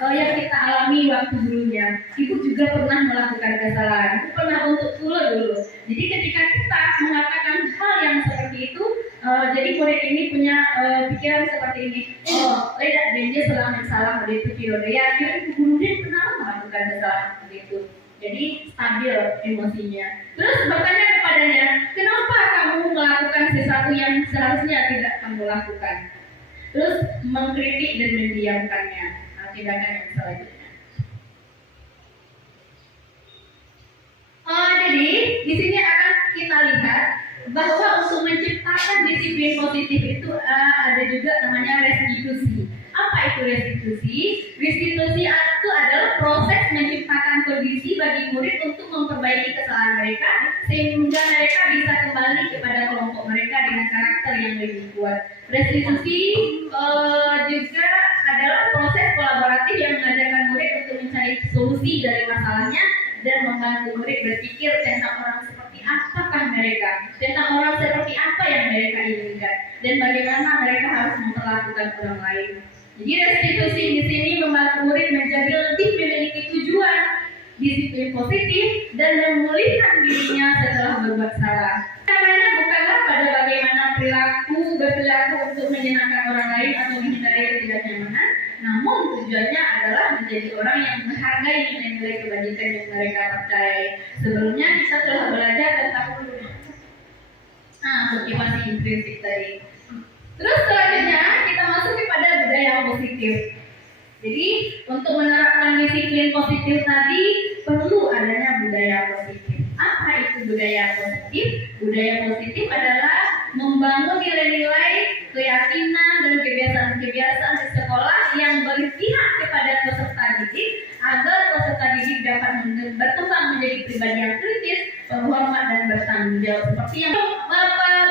yang kita alami waktu dulunya. Ibu juga pernah melakukan kesalahan, ibu pernah untuk dulu. Jadi ketika kita mengatakan hal yang seperti itu, jadi murid ini punya pikiran seperti ini. Oh, tidak, dia selama salah pada itu periode. Ya, ibu guru dia pernah melakukan kesalahan seperti itu. Jadi stabil emosinya. Terus bertanya kepadanya, kenapa kamu melakukan sesuatu yang seharusnya tidak kamu lakukan? Terus mengkritik dan mendiamkannya. Tindakan yang selanjutnya. Jadi di sini akan kita lihat bahwa untuk menciptakan disiplin positif itu ada juga namanya restitusi. Apa itu restitusi? Restitusi itu adalah proses menciptakan kondisi bagi murid untuk memperbaiki kesalahan mereka sehingga mereka bisa kembali kepada kelompok mereka dengan karakter yang lebih kuat. Restitusi juga adalah proses kolaboratif yang mengajarkan murid untuk mencari solusi dari masalahnya dan membantu murid berpikir tentang orang seperti apakah mereka, tentang orang seperti apa yang mereka inginkan, dan bagaimana mereka harus memperlakukan orang lain. Jadi restitusi di sini membantu murid menjadi lebih memiliki tujuan, disiplin positif, dan memulihkan dirinya setelah berbuat salah. Caranya bukanlah pada bagaimana berperilaku untuk menyenangkan orang lain atau menghindari ketidaknyamanan, namun tujuannya adalah menjadi orang yang menghargai nilai-nilai kebajikan yang mereka percayai. Sebelumnya kita telah belajar tentang motivasi intrinsik tadi. Terus selanjutnya kita masuk kepada budaya positif. Jadi untuk menerapkan disiplin positif tadi perlu adanya budaya positif. Apa itu budaya positif? Budaya positif adalah membangun nilai-nilai, keyakinan dan kebiasaan-kebiasaan di sekolah yang berpihak kepada peserta didik agar peserta didik dapat berkembang menjadi pribadi yang kritis, penghormat dan bertanggung jawab. Seperti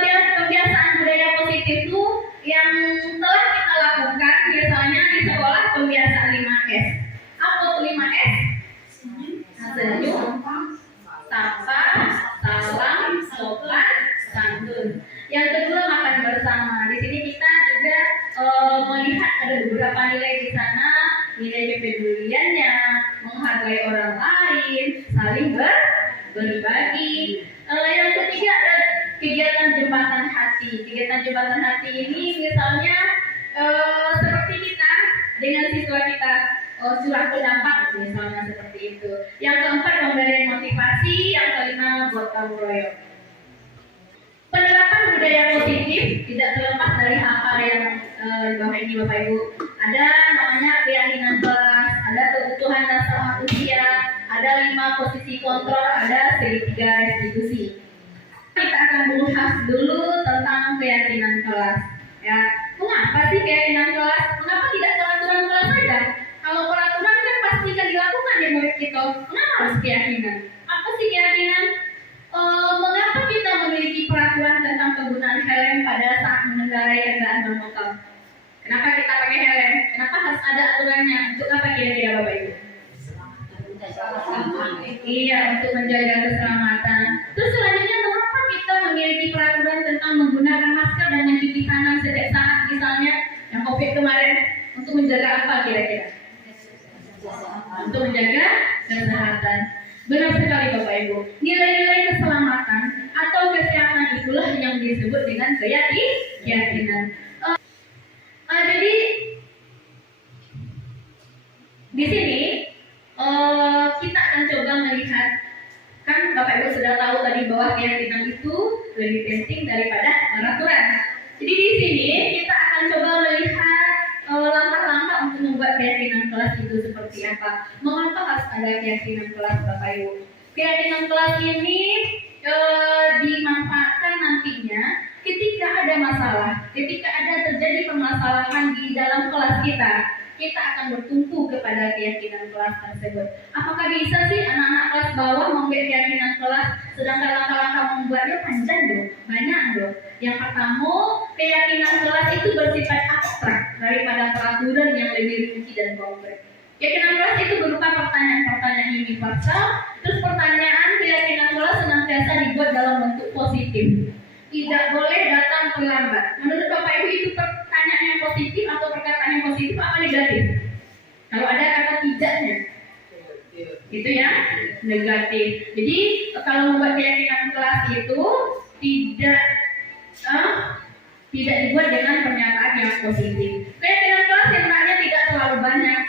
yang kebiasaan budaya positif itu yang telah kita lakukan misalnya di sekolah, pembiasaan 5S. Apa itu 5S? Senyum, sapa, salam, sopan, santun. Yang kedua, makan bersama. Di sini kita juga melihat ada beberapa nilai di sana, nilai kepeduliannya, menghargai orang lain, saling berbagi. Yang ketiga ada kegiatan jembatan hati. Kegiatan jembatan hati ini misalnya seperti kita dengan siswa kita curah pendapat misalnya seperti itu. Yang keempat memberi motivasi, yang kelima gotong royong. Penerapan budaya positif tidak terlepas dari hal-hal yang dibawah ini Bapak Ibu. Ada namanya keyakinan kelas, ada kebutuhan dasar manusia, ada 5 posisi kontrol, ada segitiga restitusi. Kita akan bahas dulu tentang keyakinan kelas. Ya, mengapa sih keyakinan kelas? Mengapa tidak peraturan kelas saja? Kalau peraturan kan pasti akan dilakukan di murid kita. Kenapa harus keyakinan? Apa sih keyakinan? Mengapa kita memiliki peraturan tentang penggunaan helm pada saat mengendarai kendaraan bermotor? Kenapa kita pakai helm? Kenapa harus ada aturannya? Untuk apa kira-kira Bapak Ibu? Iya, untuk menjaga keselamatan. Terus selanjutnya, mengapa kita memiliki peraturan tentang menggunakan masker dan mencuci tangan setiap saat, misalnya yang COVID kemarin, untuk menjaga apa kira-kira? untuk menjaga kesehatan. Benar sekali Bapak Ibu. Nilai-nilai keselamatan atau kesehatan itulah yang disebut dengan keyakinan. Jadi di sini kita akan coba melihat, kan Bapak Ibu sudah tahu tadi bahwa keyakinan itu lebih penting daripada peraturan. Jadi di sini kita akan coba melihat langkah-langkah untuk membuat keyakinan kelas itu seperti apa. Mengapa harus ada keyakinan kelas Bapak Ibu? Keyakinan kelas ini dimanfaatkan nantinya ketika ada masalah, ketika ada terjadi permasalahan di dalam kelas kita akan bertumpu kepada keyakinan kelas tersebut. Apakah bisa sih anak-anak kelas bawah membuat keyakinan kelas, sedangkan langkah-langkah membuatnya panjang dong, banyak dong. Yang pertama, keyakinan kelas itu bersifat abstrak daripada peraturan yang lebih rinci dan konkret. Keyakinan kelas itu berupa pertanyaan-pertanyaan universal, terus pertanyaan keyakinan kelas senantiasa dibuat dalam bentuk positif. Tidak boleh datang terlambat. Menurut Bapak Ibu itu pertanyaan yang positif atau perkataan yang positif apa negatif? Kalau ada kata tidaknya, itu ya negatif. Jadi kalau membuat keyakinan kelas itu tidak dibuat dengan pernyataan yang positif. Keyakinan kelas yang maknanya tidak terlalu banyak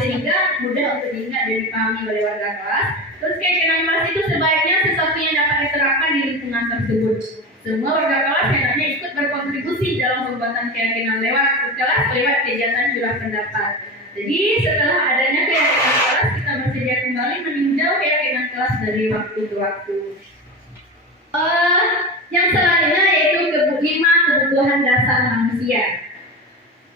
sehingga mudah untuk diingat dan dipahami oleh warga kelas. Terus keyakinan kelas itu sebaiknya sesuatu yang dapat diterapkan di lingkungan tersebut. Semua warga kelas hendaknya ikut berkontribusi dalam pembuatan keyakinan lewat kelas lewat kegiatan curah pendapat. Jadi setelah adanya keyakinan kelas, kita bersedia kembali meninjau keyakinan kelas dari waktu ke waktu. Yang selanjutnya yaitu kebutuhan dasar manusia.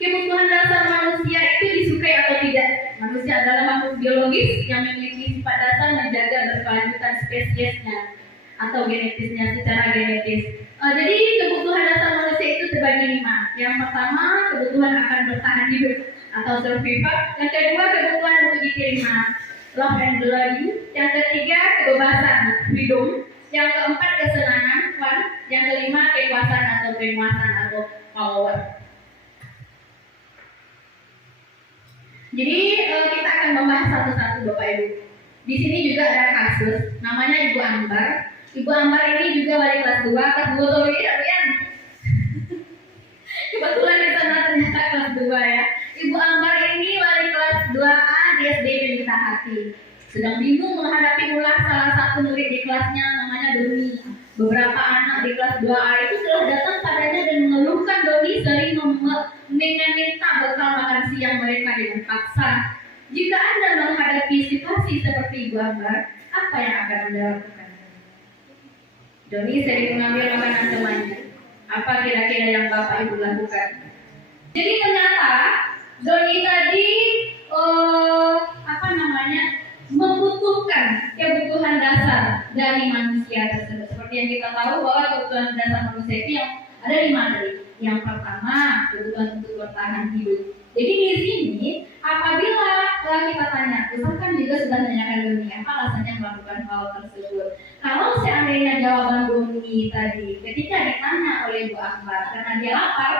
Kebutuhan dasar manusia itu disukai atau tidak. Manusia adalah makhluk biologis yang memiliki sifat dasar menjaga berkelanjutan spesiesnya atau genetisnya secara genetis. Jadi kebutuhan dasar manusia itu terbagi 5. Yang pertama, kebutuhan akan bertahan hidup atau survival. Yang kedua, kebutuhan untuk diterima, love and belonging. Yang ketiga, kebebasan, freedom. Yang keempat, kesenangan, fun. Yang kelima, kekuasaan atau penguasaan atau power. Jadi kita akan membahas satu-satu Bapak Ibu. Di sini juga ada kasus, namanya Ibu Ambar. Ibu Ambar ini juga wali kelas 2, kelas 2 tuh tidak lihat. Kebetulan di sana ternyata kelas 2 ya. Ibu Ambar ini wali kelas 2A di SD Pelita Hati. Sedang bingung menghadapi ulah salah satu murid di kelasnya namanya Doni. Beberapa anak di kelas 2A itu telah datang padanya dan mengeluhkan Doni sering meminta bekal makan siang mereka dengan paksa. Jika Anda menghadapi situasi seperti Ibu Ambar, apa yang akan Anda lakukan? Doni sering mengambil makanan temannya. Apa kira-kira yang Bapak Ibu lakukan? Jadi ternyata Doni tadi membutuhkan kebutuhan dasar dari manusia tersebut. Seperti yang kita tahu bahwa kebutuhan dasar manusia itu yang ada 5 tadi. Yang pertama, kebutuhan untuk bertahan hidup. Jadi di sini apabila kita tanya, misalkan juga sudah menanyakan Doni apa alasannya melakukan hal tersebut. Kalau seandainya jawaban Doni tadi ketika ditanya oleh Bu Akbar karena dia lapar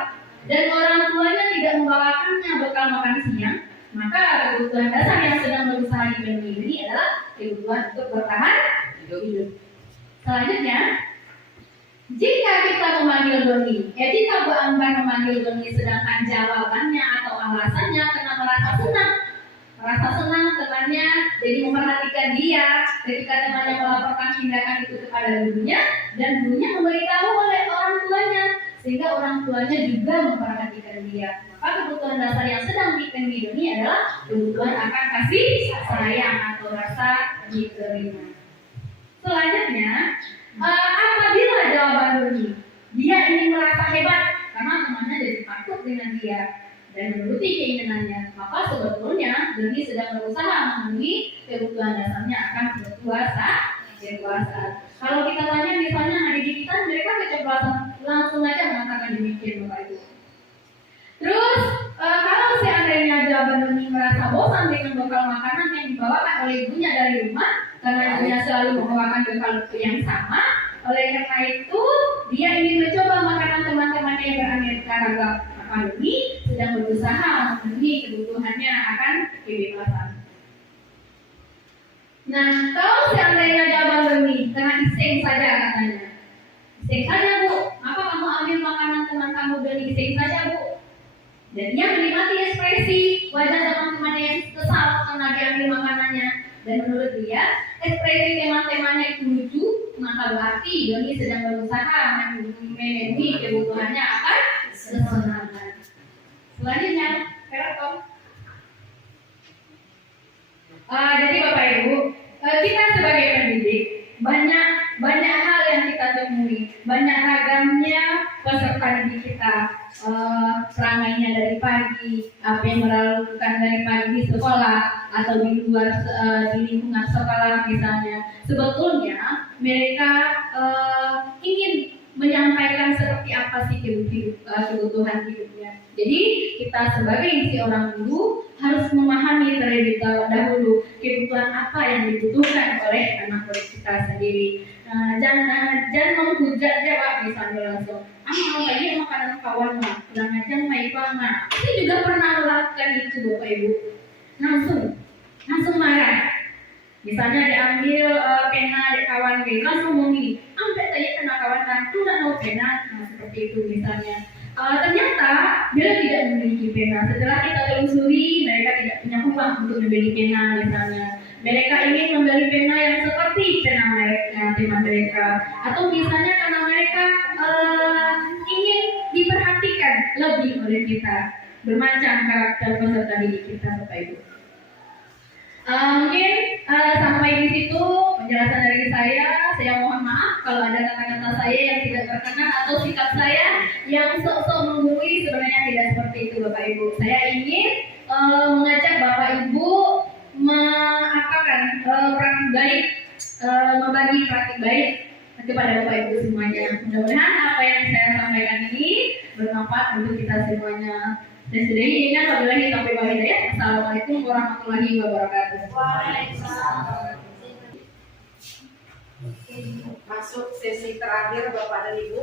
dan orang tuanya tidak membawakannya bekal makan siang, maka kebutuhan dasar yang sedang berusaha dipenuhi ini adalah kebutuhan untuk bertahan hidup. Selanjutnya, jika kita memanggil Doni, jika Bu Ambar memanggil Doni sedangkan jawabannya atau alasannya karena merasa senang temannya jadi memperhatikan dia ketika temannya melaporkan tindakan itu kepada gurunya dan gurunya memberitahu oleh orang tuanya sehingga orang tuanya juga memperhatikan dia. Maka kebutuhan dasar yang sedang dipenuhi Doni adalah kebutuhan akan kasih sayang atau rasa diterima. Selanjutnya, apabila jawaban Doni dia ingin merasa hebat karena temannya jadi takut dengan dia dan menuruti keinginannya, maka sebetulnya Doni sedang berusaha memenuhi kebutuhan dasarnya akan kepuasan. Kalau kita tanya misalnya adik kita, mereka keceplosan langsung aja mengatakan demikian Bapak Ibu. Terus kalau seandainya jawaban Doni merasa bosan dengan bekal makanan yang dibawakan oleh ibunya dari rumah karena ibunya selalu membawakan bekal yang sama, oleh karena itu dia ingin mencoba makanan teman-temannya yang beraneka ragam. Doni sedang berusaha memenuhi kebutuhannya akan kebebasan. Nah, kalau seandainya jawaban Doni karena iseng saja katanya. Iseng saja Bu, apa kamu ambil makanan teman kamu dan iseng saja Bu? Dan dia menikmati ekspresi wajah teman-temannya yang kesal karena dia ambil makanannya. Dan menurut dia, ekspresi teman-temannya itu lucu, maka berarti Doni sedang berusaha memenuhi kebutuhannya akan kesenangan. Selanjutnya, Tom. Jadi Bapak Ibu, kita sebagai pendidik banyak hal yang kita temui, banyak ragamnya peserta didik kita, serangainya dari pagi, apa yang melakukan dari pagi di sekolah atau di luar di lingkungan sekolah misalnya. Sebetulnya mereka ingin menyampaikan seperti apa sih kebutuhan hidupnya. Jadi kita sebagai orang guru harus memahami terlebih dahulu kebutuhan apa yang dibutuhkan oleh anak murid kita sendiri. Jangan menghujat jawab misalnya langsung. Mau lagi makanan kawan mah, kurang ajar mai banget. Saya juga pernah melakukan itu Bapak Ibu. Langsung marah. Misalnya diambil pena dari kawan langsung muni. Sampai tadi kena kawan tuh tidak mau pena, seperti itu misalnya. Ternyata dia tidak memiliki pena. Setelah kita telusuri, mereka tidak punya uang untuk membeli pena misalnya. Mereka ingin membeli pena yang seperti pena teman mereka, atau misalnya karena mereka ingin diperhatikan lebih oleh kita. Bermacam karakter peserta didik kita, Bapak Ibu. Mungkin sampai di situ penjelasan dari saya. Saya mohon maaf kalau ada kata-kata saya yang tidak berkenan atau sikap saya yang sok-sok menggurui, sebenarnya tidak seperti itu Bapak Ibu. Saya ingin mengajak Bapak Ibu praktik baik, membagi praktik baik kepada Bapak Ibu semuanya. Mudah-mudahan apa yang saya sampaikan ini bermanfaat untuk kita semuanya. Dan sudah ini dengan wabillahi taufiq wal hidayah. Assalamualaikum warahmatullahi wabarakatuh. Waalaikumsalam. Masuk sesi terakhir Bapak dan Ibu.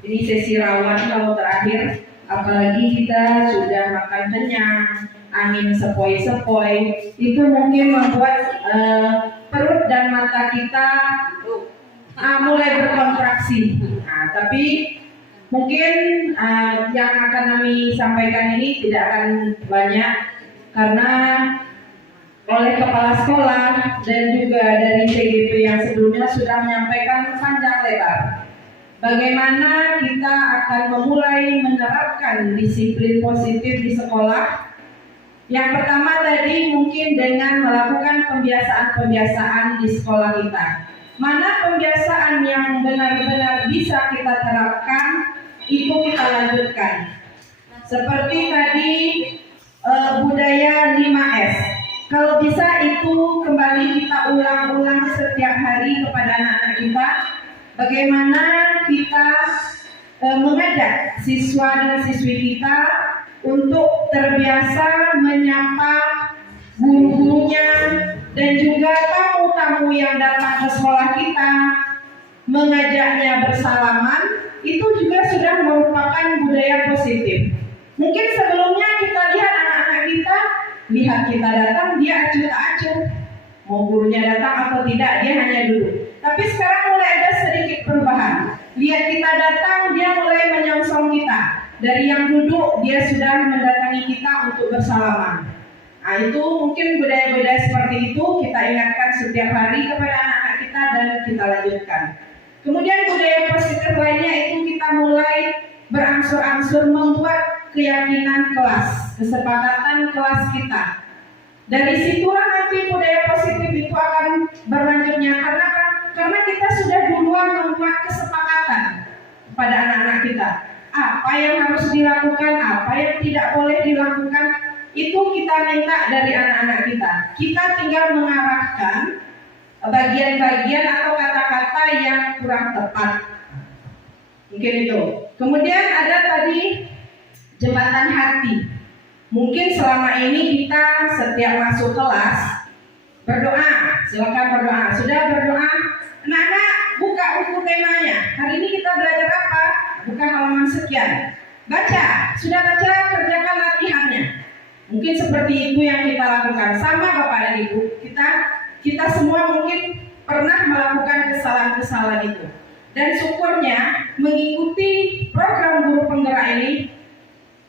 Ini sesi rawan kalau terakhir, apalagi kita sudah makan kenyang, angin sepoi-sepoi, itu mungkin membuat perut dan mata kita mulai berkontraksi. Nah, tapi mungkin yang akan kami sampaikan ini tidak akan banyak karena oleh kepala sekolah dan juga dari CGP yang sebelumnya sudah menyampaikan panjang lebar bagaimana kita akan memulai menerapkan disiplin positif di sekolah. Yang pertama tadi mungkin dengan melakukan pembiasaan-pembiasaan di sekolah kita. Mana pembiasaan yang benar-benar bisa kita terapkan, itu kita lanjutkan. Seperti tadi budaya 5S. Kalau bisa itu kembali kita ulang-ulang setiap hari kepada anak-anak kita. Bagaimana kita mengajak siswa dan siswi kita untuk terbiasa menyapa guru-gurunya dan juga tamu-tamu yang datang ke sekolah kita, mengajaknya bersalaman. Itu juga sudah merupakan budaya positif. Mungkin sebelumnya kita lihat anak-anak kita, lihat kita datang, dia acuh tak acuh. Mau gurunya datang atau tidak, dia hanya duduk. Tapi sekarang mulai ada sedikit perubahan. Lihat kita datang, dia mulai menyongsong kita. Dari yang duduk, dia sudah mendatangi kita untuk bersalaman. Nah, itu mungkin budaya-budaya seperti itu kita ingatkan setiap hari kepada anak-anak kita dan kita lanjutkan. Kemudian budaya positif lainnya itu kita mulai berangsur-angsur membuat keyakinan kelas, kesepakatan kelas kita. Dari situlah nanti budaya positif itu akan berlanjutnya karena kita sudah duluan membuat kesepakatan pada anak-anak kita. Apa yang harus dilakukan, apa yang tidak boleh dilakukan, itu kita minta dari anak-anak kita. Kita tinggal mengarahkan bagian-bagian atau kata-kata yang kurang tepat. Mungkin itu. Kemudian ada tadi jembatan hati. Mungkin selama ini kita setiap masuk kelas berdoa, silakan berdoa. Sudah berdoa, anak-anak buka buku temanya. Hari ini kita belajar apa? Buka halaman sekian. Baca, sudah baca, kerjakan latihannya. Mungkin seperti itu yang kita lakukan. Sama Bapak dan Ibu, kita kita semua mungkin pernah melakukan kesalahan-kesalahan itu. Dan syukurnya mengikuti program guru penggerak ini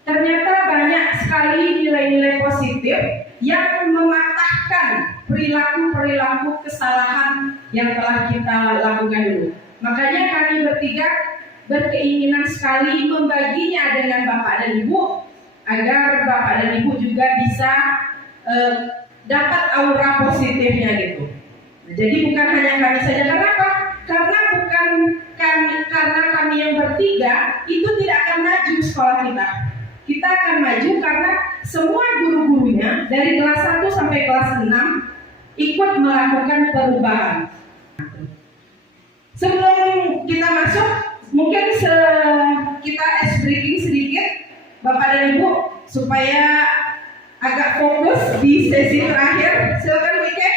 ternyata banyak sekali nilai-nilai positif yang mematahkan perilaku-perilaku kesalahan yang telah kita lakukan dulu. Makanya kami bertiga berkeinginan sekali membaginya dengan Bapak dan Ibu agar Bapak dan Ibu juga bisa dapat aura positifnya gitu. Jadi bukan hanya kami saja. Kenapa? Karena kami yang bertiga itu tidak akan maju sekolah kita. Kita akan maju karena semua guru-gurunya dari kelas 1 sampai kelas 6 ikut melakukan perubahan. Sebelum kita masuk, mungkin kita ice breaking sedikit Bapak dan Ibu supaya agak fokus di sesi terakhir. Silakan Wike.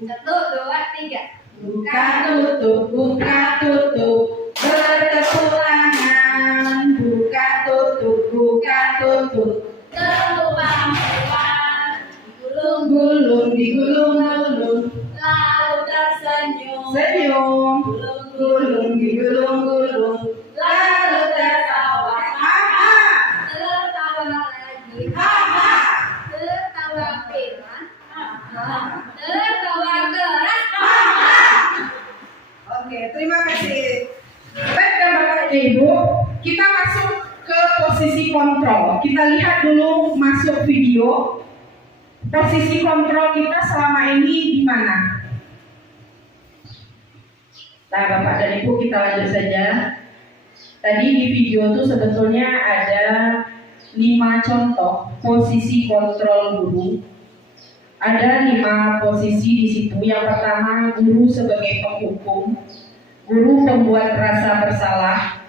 1, 2, 3. Buka tutup, bertepuk tangan. Buka tutup, Terulang-ulang, gulung digulung-gulung, lalu tersenyum, senyum, digulung-gulung, lalu tertawa. Ha-ha, tertawa lagi, ha-ha. tertawa pelan, tertawa keras. Oke, terima kasih. Baik Bapak dan Ibu, kita masuk ke posisi kontrol. Kita lihat dulu masuk video. Posisi kontrol kita selama ini di mana? Nah, Bapak dan Ibu, kita lanjut saja. Tadi di video itu sebetulnya ada 5 contoh posisi kontrol guru. Ada 5 posisi di situ. Yang pertama, guru sebagai penghukum, guru pembuat rasa bersalah,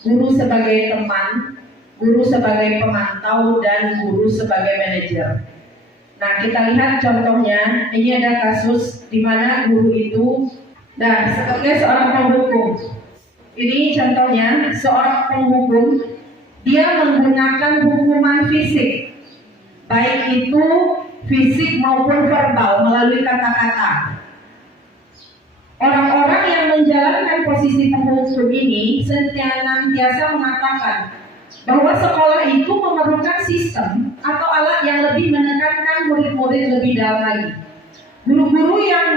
guru sebagai teman, guru sebagai pemantau, dan guru sebagai manajer. Nah, kita lihat contohnya. Ini ada kasus di mana guru itu, sebagai seorang penghukum. Ini contohnya seorang penghukum, dia menggunakan hukuman fisik, baik itu fisik maupun verbal melalui kata-kata. Orang-orang yang menjalankan posisi penghukum ini senantiasa mengatakan bahwa sekolah itu memerlukan sistem atau alat yang lebih menekankan murid-murid lebih dalam lagi. Guru-guru yang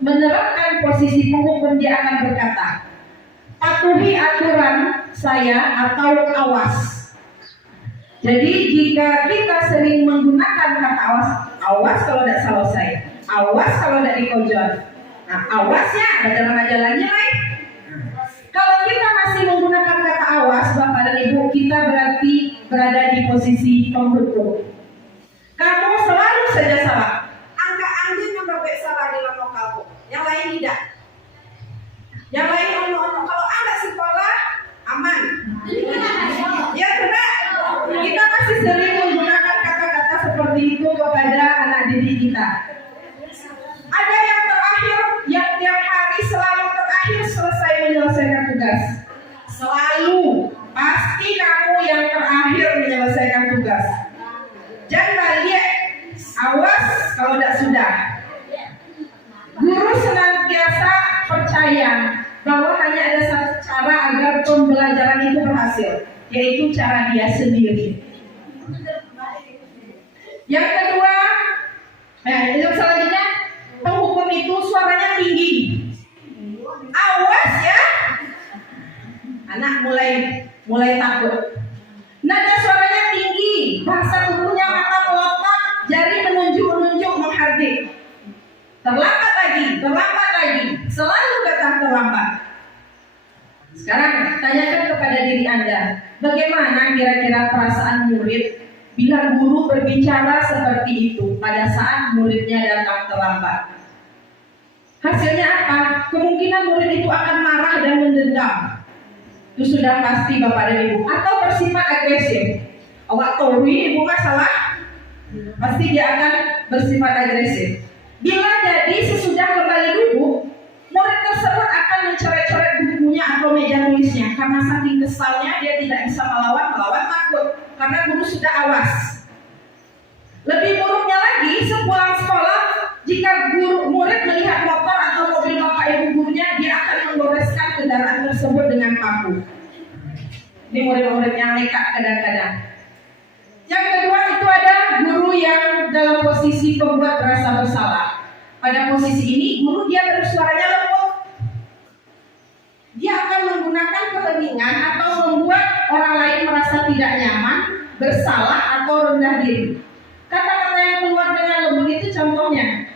menerapkan posisi penghukum, dia akan berkata, patuhi aturan saya atau awas. Jadi jika kita sering menggunakan kata awas kalau tidak salah saya, awas kalau tidak dikojol. Nah, awasnya majalah-majalahnya lain. Kalau kita masih menggunakan kata awas, Bapak dan Ibu, kita berarti berada di posisi penghukum. Kamu selalu saja salah. Angka-angka yang berbeda salah dalam lokalku, yang lain tidak. Yang lain ono-ono. Kalau anak sekolah aman. Ya benar. Kita masih sering menggunakan kata-kata seperti itu kepada anak didik kita. Ada yang terakhir, yang tiap hari selalu terakhir selesai menyelesaikan tugas. Selalu, pasti kamu yang terakhir menyelesaikan tugas. Jangan balik, awas kalau tidak sudah. Guru senantiasa percaya bahwa hanya ada satu cara agar pembelajaran itu berhasil, yaitu cara dia sendiri. Yang kedua, yang selanjutnya, penghukum itu suaranya tinggi. Awas ya, anak mulai takut. Nada suaranya tinggi, bahasa tubuhnya mata melotot, jari menunjuk menghardik. Terlambat lagi, selalu datang terlambat. Sekarang tanyakan kepada diri Anda, bagaimana kira-kira perasaan murid bila guru berbicara seperti itu pada saat muridnya datang terlambat? Hasilnya apa? Kemungkinan murid itu akan marah dan mendendam. Itu sudah pasti Bapak dan Ibu. Atau bersifat agresif. Awak tori ibu masalah, pasti dia akan bersifat agresif. Bila jadi sesudah kembali duduk, murid tersebut akan mencoret-coret bukunya atau meja tulisnya karena saking kesalnya dia tidak bisa melawan takut karena guru sudah awas. Lebih buruknya lagi, sepulang sekolah, jika guru kendaraan tersebut dengan paku. Ini murid-murid yang nekat kadang-kadang. Yang kedua itu ada guru yang dalam posisi pembuat rasa bersalah. Pada posisi ini guru dia bersuaranya lembut. Dia akan menggunakan keheningan atau membuat orang lain merasa tidak nyaman, bersalah atau rendah diri. Kata-kata yang keluar dengan lembut itu contohnya,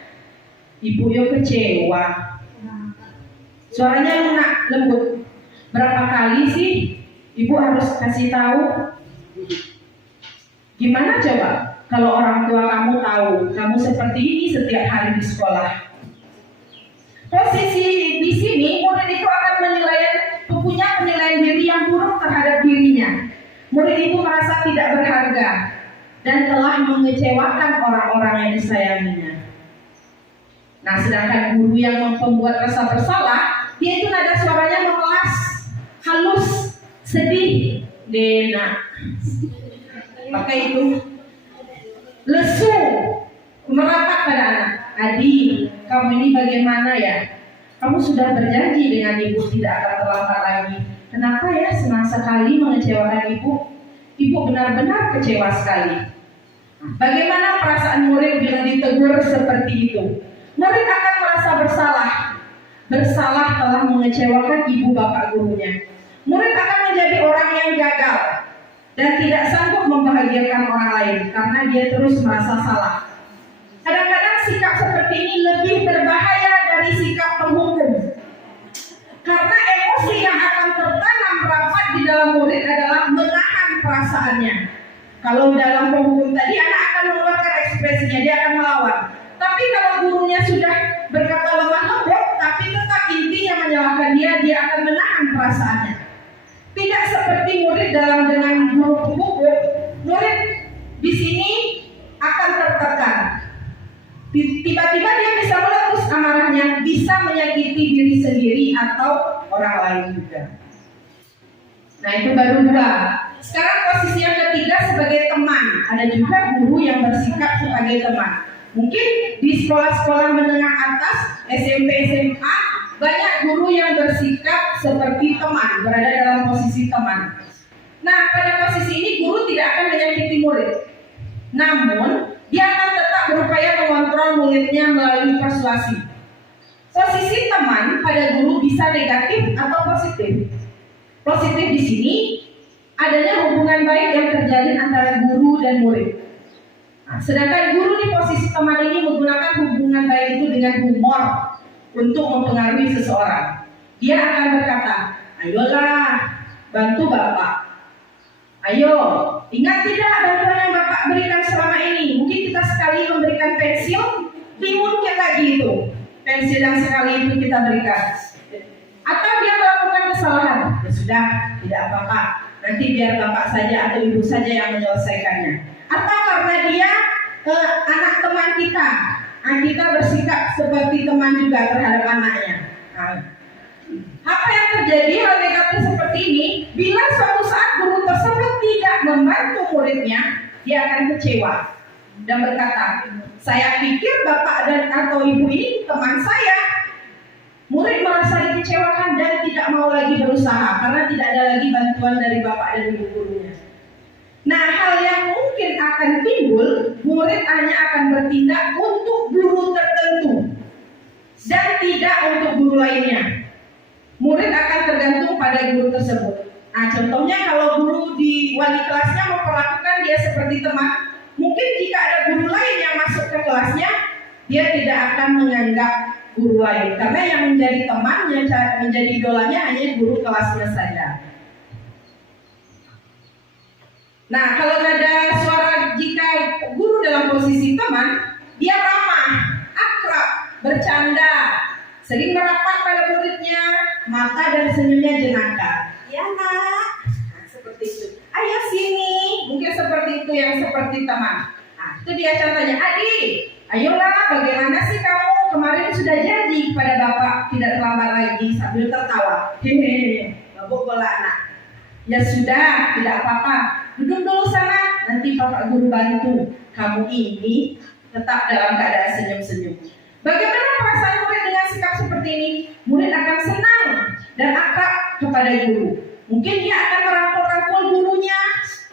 ibu yo kecewa. Suaranya lunak, lembut. Berapa kali sih ibu harus kasih tahu? Gimana coba kalau orang tua kamu tahu kamu seperti ini setiap hari di sekolah? Posisi di sini murid itu akan punya penilaian diri yang buruk terhadap dirinya. Murid itu merasa tidak berharga dan telah mengecewakan orang-orang yang disayanginya. Nah, sedangkan guru yang membuat rasa bersalah, dia itu nada suaranya memelas, halus, sedih, dena. Pakai itu lesu, merapat pada anak. Adi, kamu ini bagaimana ya? Kamu sudah berjanji dengan ibu tidak akan terlambat lagi. Kenapa ya senang sekali mengecewakan ibu? Ibu benar-benar kecewa sekali. Bagaimana perasaan murid bila ditegur seperti itu? Murid akan merasa bersalah. Bersalah telah mengecewakan ibu bapak gurunya. Murid akan menjadi orang yang gagal dan tidak sanggup membahagiakan orang lain karena dia terus merasa salah. Kadang-kadang sikap seperti ini lebih berbahaya dari sikap penghukum. Karena emosi yang akan tertanam rapat di dalam murid adalah menahan perasaannya. Kalau dalam penghukum tadi anak akan mengeluarkan ekspresinya, dia akan melawan. Tapi kalau gurunya sudah berkata lemah lembut, tapi tetap intinya menyalahkan dia akan menahan perasaannya. Tidak seperti murid dengan guru penghukum, murid di sini akan tertekan. Tiba-tiba dia bisa meletus amarahnya, bisa menyakiti diri sendiri atau orang lain juga. Nah, itu baru dua. Sekarang posisi yang ketiga sebagai teman. Ada juga guru yang bersikap sebagai teman. Mungkin di sekolah-sekolah menengah atas, SMP, SMA, banyak guru yang bersikap seperti teman, berada dalam posisi teman. Nah, pada posisi ini guru tidak akan menyakiti murid. Namun, dia akan tetap berupaya mengontrol muridnya melalui persuasi. Posisi teman pada guru bisa negatif atau positif. Positif di sini adanya hubungan baik yang terjalin antara guru dan murid. Nah, sedangkan guru di posisi teman ini menggunakan hubungan baik itu dengan humor untuk mempengaruhi seseorang. Dia akan berkata, ayolah, bantu bapak. Ayo, ingat tidak bantuan yang bapak berikan selama ini? Mungkin kita sekali memberikan pensil, mungkin lagi itu pensil yang sekali itu kita berikan. Atau dia melakukan kesalahan, ya sudah, tidak apa-apa. Nanti biar bapak saja atau ibu saja yang menyelesaikannya. Atau karena dia anak teman kita, kita bersikap seperti teman juga terhadap anaknya. Nah, apa yang terjadi hal negatif seperti ini? Bila suatu saat guru tersebut tidak membantu muridnya, dia akan kecewa dan berkata, saya pikir bapak dan atau ibu ini teman saya. Murid merasa dikecewakan dan tidak mau lagi berusaha karena tidak ada lagi bantuan dari bapak dan ibu gurunya. Nah, hal yang mungkin akan timbul, murid hanya akan bertindak untuk guru tertentu dan tidak untuk guru lainnya. Murid akan tergantung pada guru tersebut. Nah, contohnya kalau guru di wali kelasnya memperlakukan dia seperti teman, mungkin jika ada guru lain yang masuk ke kelasnya, dia tidak akan menganggap guru lain, karena yang menjadi teman, yang menjadi idolanya hanya guru kelasnya saja. Nah, kalau ada suara jika guru dalam posisi teman, dia ramah, akrab, bercanda, sering merapat pada muridnya, mata dan senyumnya jenaka. Ya nak, nah, seperti itu. Ayo sini, mungkin seperti itu yang seperti teman. Nah, itu dia contohnya. Adik, ayolah, bagaimana sih kamu? Kemarin sudah janji kepada bapak tidak terlambat lagi, sambil tertawa. Hehehe, babuk bola anak. Ya sudah, tidak apa-apa. Duduk dulu sana, nanti bapak guru bantu. Kamu ini tetap dalam keadaan senyum-senyum. Bagaimana perasaan murid dengan sikap seperti ini? Murid akan senang dan akrab kepada guru. Mungkin dia akan merangkul-rangkul gurunya,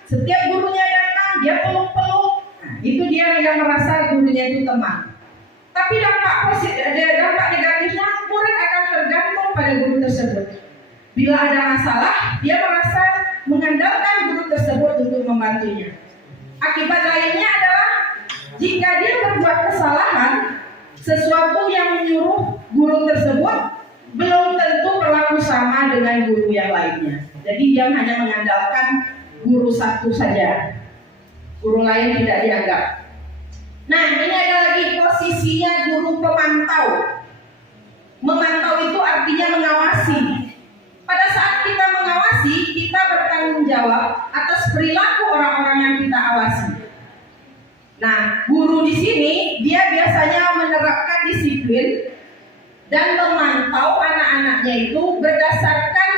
setiap gurunya datang dia peluk-peluk. Nah, itu dia yang merasa gurunya itu teman. Tapi dampak negatifnya, murid akan tergantung pada guru tersebut. Bila ada masalah, dia merasa mengandalkan guru tersebut untuk membantunya. Akibat lainnya adalah jika dia berbuat kesalahan, sesuatu yang menyuruh guru tersebut belum tentu berlaku sama dengan guru yang lainnya. Jadi dia hanya mengandalkan guru satu saja, guru lain tidak dianggap. Nah, ini ada lagi posisinya guru pemantau. Memantau itu artinya mengawasi. Pada saat kita mengawasi, kita bertanggung jawab atas perilaku orang-orang yang kita awasi. Nah, guru di sini dia biasanya menerapkan disiplin dan memantau anak-anaknya itu berdasarkan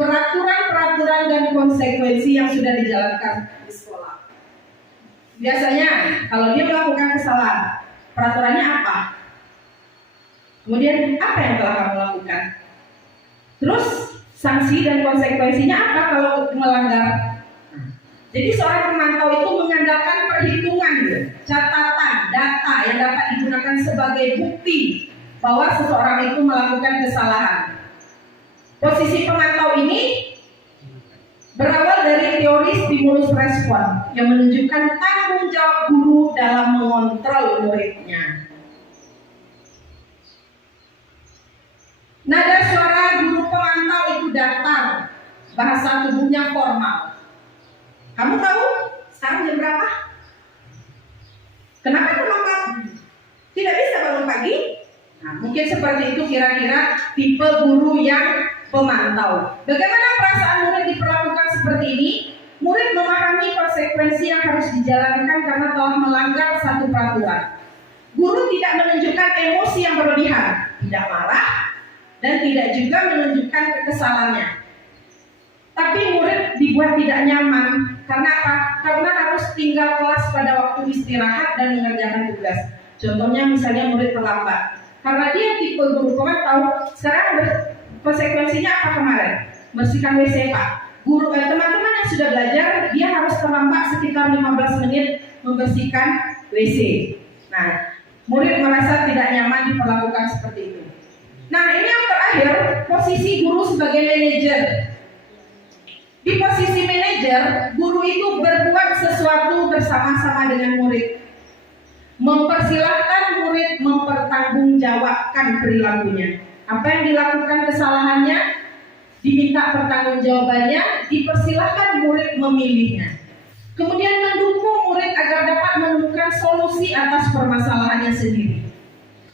peraturan-peraturan dan konsekuensi yang sudah dijalankan di sekolah. Biasanya kalau dia melakukan kesalahan, peraturannya apa? Kemudian apa yang telah kamu lakukan? Terus sanksi dan konsekuensinya apa kalau melanggar? Jadi seorang pemantau itu mengandalkan perhitungan, catatan, data yang dapat digunakan sebagai bukti bahwa seseorang itu melakukan kesalahan. Posisi pemantau ini berawal dari teori stimulus respon yang menunjukkan tanggung jawab guru dalam mengontrol muridnya. Nada suara guru pemantau itu datar, bahasa tubuhnya formal. Kamu tahu sekarang jam berapa? Kenapa terlambat? Tidak bisa bangun pagi? Nah, mungkin seperti itu kira-kira tipe guru yang pemantau. Bagaimana perasaan murid diperlakukan seperti ini? Murid memahami konsekuensi yang harus dijalankan karena telah melanggar satu peraturan. Guru tidak menunjukkan emosi yang berlebihan, tidak marah, dan tidak juga menunjukkan kekesalannya. Tapi murid dibuat tidak nyaman. Karena apa? Karena harus tinggal kelas pada waktu istirahat dan mengerjakan tugas. Contohnya misalnya murid terlambat. Karena dia tipe guru pemantau, sekarang konsekuensinya apa kemarin? Bersihkan WC Pak. Guru teman-teman yang sudah belajar, dia harus terlambat sekitar 15 menit membersihkan WC. Nah, murid merasa tidak nyaman diperlakukan seperti itu. Nah, ini yang terakhir, posisi guru sebagai manajer. Di posisi manajer, guru itu berbuat sesuatu bersama-sama dengan murid. Mempersilahkan murid mempertanggungjawabkan perilakunya. Apa yang dilakukan kesalahannya, diminta pertanggungjawabannya, dipersilahkan murid memilihnya. Kemudian mendukung murid agar dapat menemukan solusi atas permasalahannya sendiri.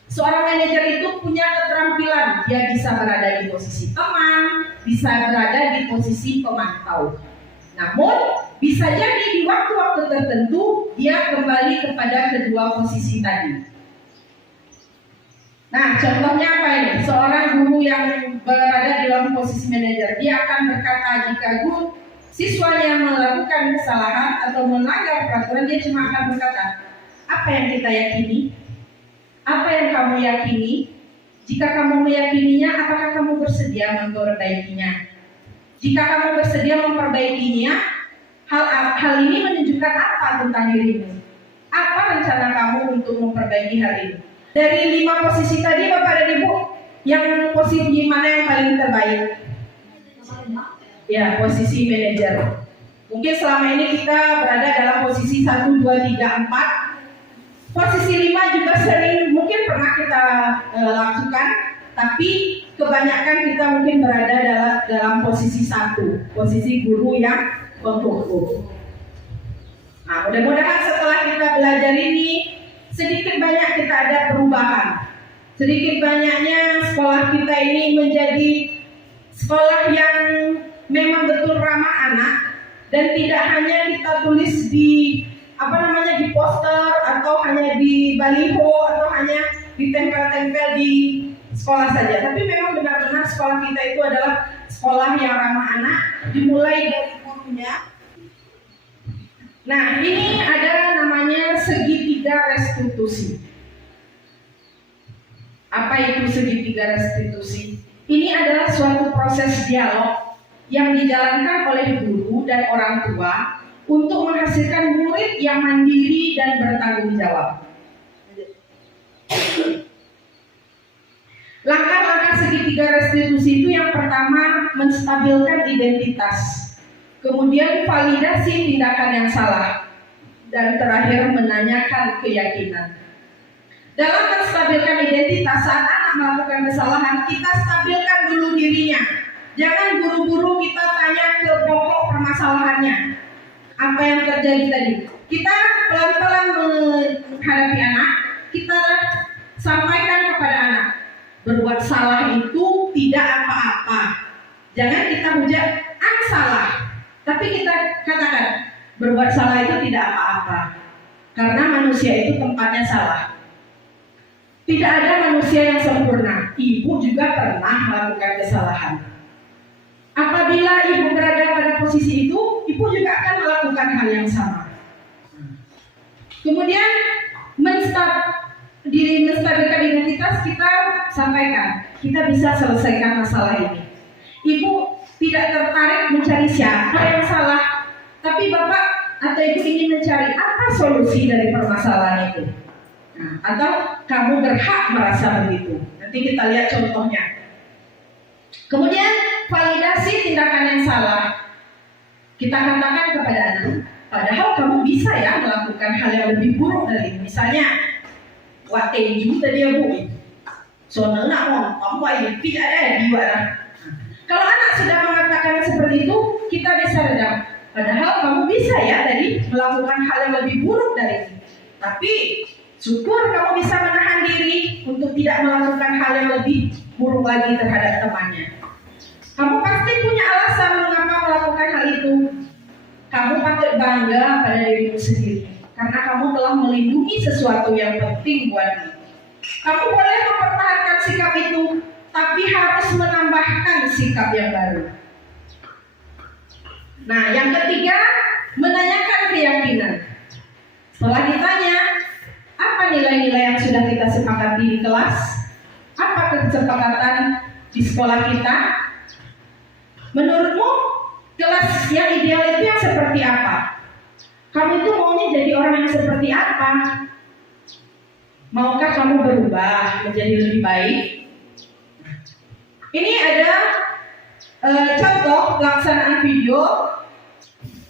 Seorang manajer itu punya keterampilan, dia bisa berada di posisi teman, bisa berada di posisi pemantau. Namun, bisa jadi di waktu-waktu tertentu dia kembali kepada kedua posisi tadi. Nah, contohnya apa ini? Seorang guru yang berada di dalam posisi manajer, dia akan berkata jika guru siswanya melakukan kesalahan atau melanggar peraturan, dia cuma akan berkata, apa yang kita yakini? Apa yang kamu yakini? Jika kamu meyakininya, apakah kamu bersedia memperbaikinya? Jika kamu bersedia memperbaikinya, hal ini menunjukkan apa tentang dirimu? Apa rencana kamu untuk memperbaiki hal ini? Dari 5 posisi tadi, Bapak dan Ibu, yang posisi mana yang paling terbaik? Ya, posisi manajer. Mungkin selama ini kita berada dalam posisi 1, 2, 3, 4. Posisi 5 juga sering mungkin pernah kita lakukan, tapi kebanyakan kita mungkin berada dalam posisi 1, posisi guru yang menghukum. Nah, mudah-mudahan setelah kita belajar ini, sedikit banyak kita ada perubahan. Sedikit banyaknya sekolah kita ini menjadi sekolah yang memang betul ramah anak, dan tidak hanya kita tulis di di poster atau hanya di baliho atau hanya ditempel-tempel di sekolah saja, tapi memang benar-benar sekolah kita itu adalah sekolah yang ramah anak, dimulai dari gurunya. Nah, ini ada namanya segitiga restitusi. Apa itu segitiga restitusi? Ini adalah suatu proses dialog yang dijalankan oleh guru dan orang tua untuk menghasilkan murid yang mandiri dan bertanggung jawab. Langkah-langkah segitiga restitusi itu yang pertama menstabilkan identitas, kemudian validasi tindakan yang salah, dan terakhir menanyakan keyakinan. Dalam menstabilkan identitas, saat anak melakukan kesalahan, kita stabilkan dulu dirinya. Jangan buru-buru kita tanya ke pokok permasalahannya. Apa yang terjadi tadi? Kita pelan-pelan menghadapi anak, kita sampaikan kepada anak, berbuat salah itu tidak apa-apa. Jangan kita hujat, anak salah. Tapi kita katakan, berbuat salah itu tidak apa-apa. Karena manusia itu tempatnya salah. Tidak ada manusia yang sempurna. Ibu juga pernah melakukan kesalahan. Apabila ibu berada pada posisi itu, ibu juga akan melakukan hal yang sama. Kemudian menstabilkan identitas, kita sampaikan, kita bisa selesaikan masalah ini. Ibu tidak tertarik mencari siapa yang salah, tapi bapak atau ibu ingin mencari apa solusi dari permasalahan itu. Nah, atau kamu berhak merasa begitu. Nanti kita lihat contohnya. Kemudian validasi tindakan yang salah. Kita katakan kepada anak, padahal kamu bisa ya melakukan hal yang lebih buruk dari ini. Misalnya, watenju tadi ya bu, soalnya nak mau ini tidak ada dua lah. Kalau anak sudah mengatakan seperti itu, kita bisa redam. Padahal kamu bisa ya tadi melakukan hal yang lebih buruk dari ini. Tapi syukur kamu bisa menahan diri untuk tidak melakukan hal yang lebih buruk lagi terhadap temannya. Kamu pasti punya alasan mengapa melakukan hal itu. Kamu patut bangga pada dirimu sendiri, karena kamu telah melindungi sesuatu yang penting buatmu. Kamu boleh mempertahankan sikap itu, tapi harus menambahkan sikap yang baru. Nah, yang ketiga, menanyakan keyakinan. Setelah ditanya, apa nilai-nilai yang sudah kita sepakati di kelas? Apa kesepakatan di sekolah kita? Menurutmu, kelas yang ideal itu yang seperti apa? Kamu itu maunya jadi orang yang seperti apa? Maukah kamu berubah menjadi lebih baik? Ini ada contoh pelaksanaan video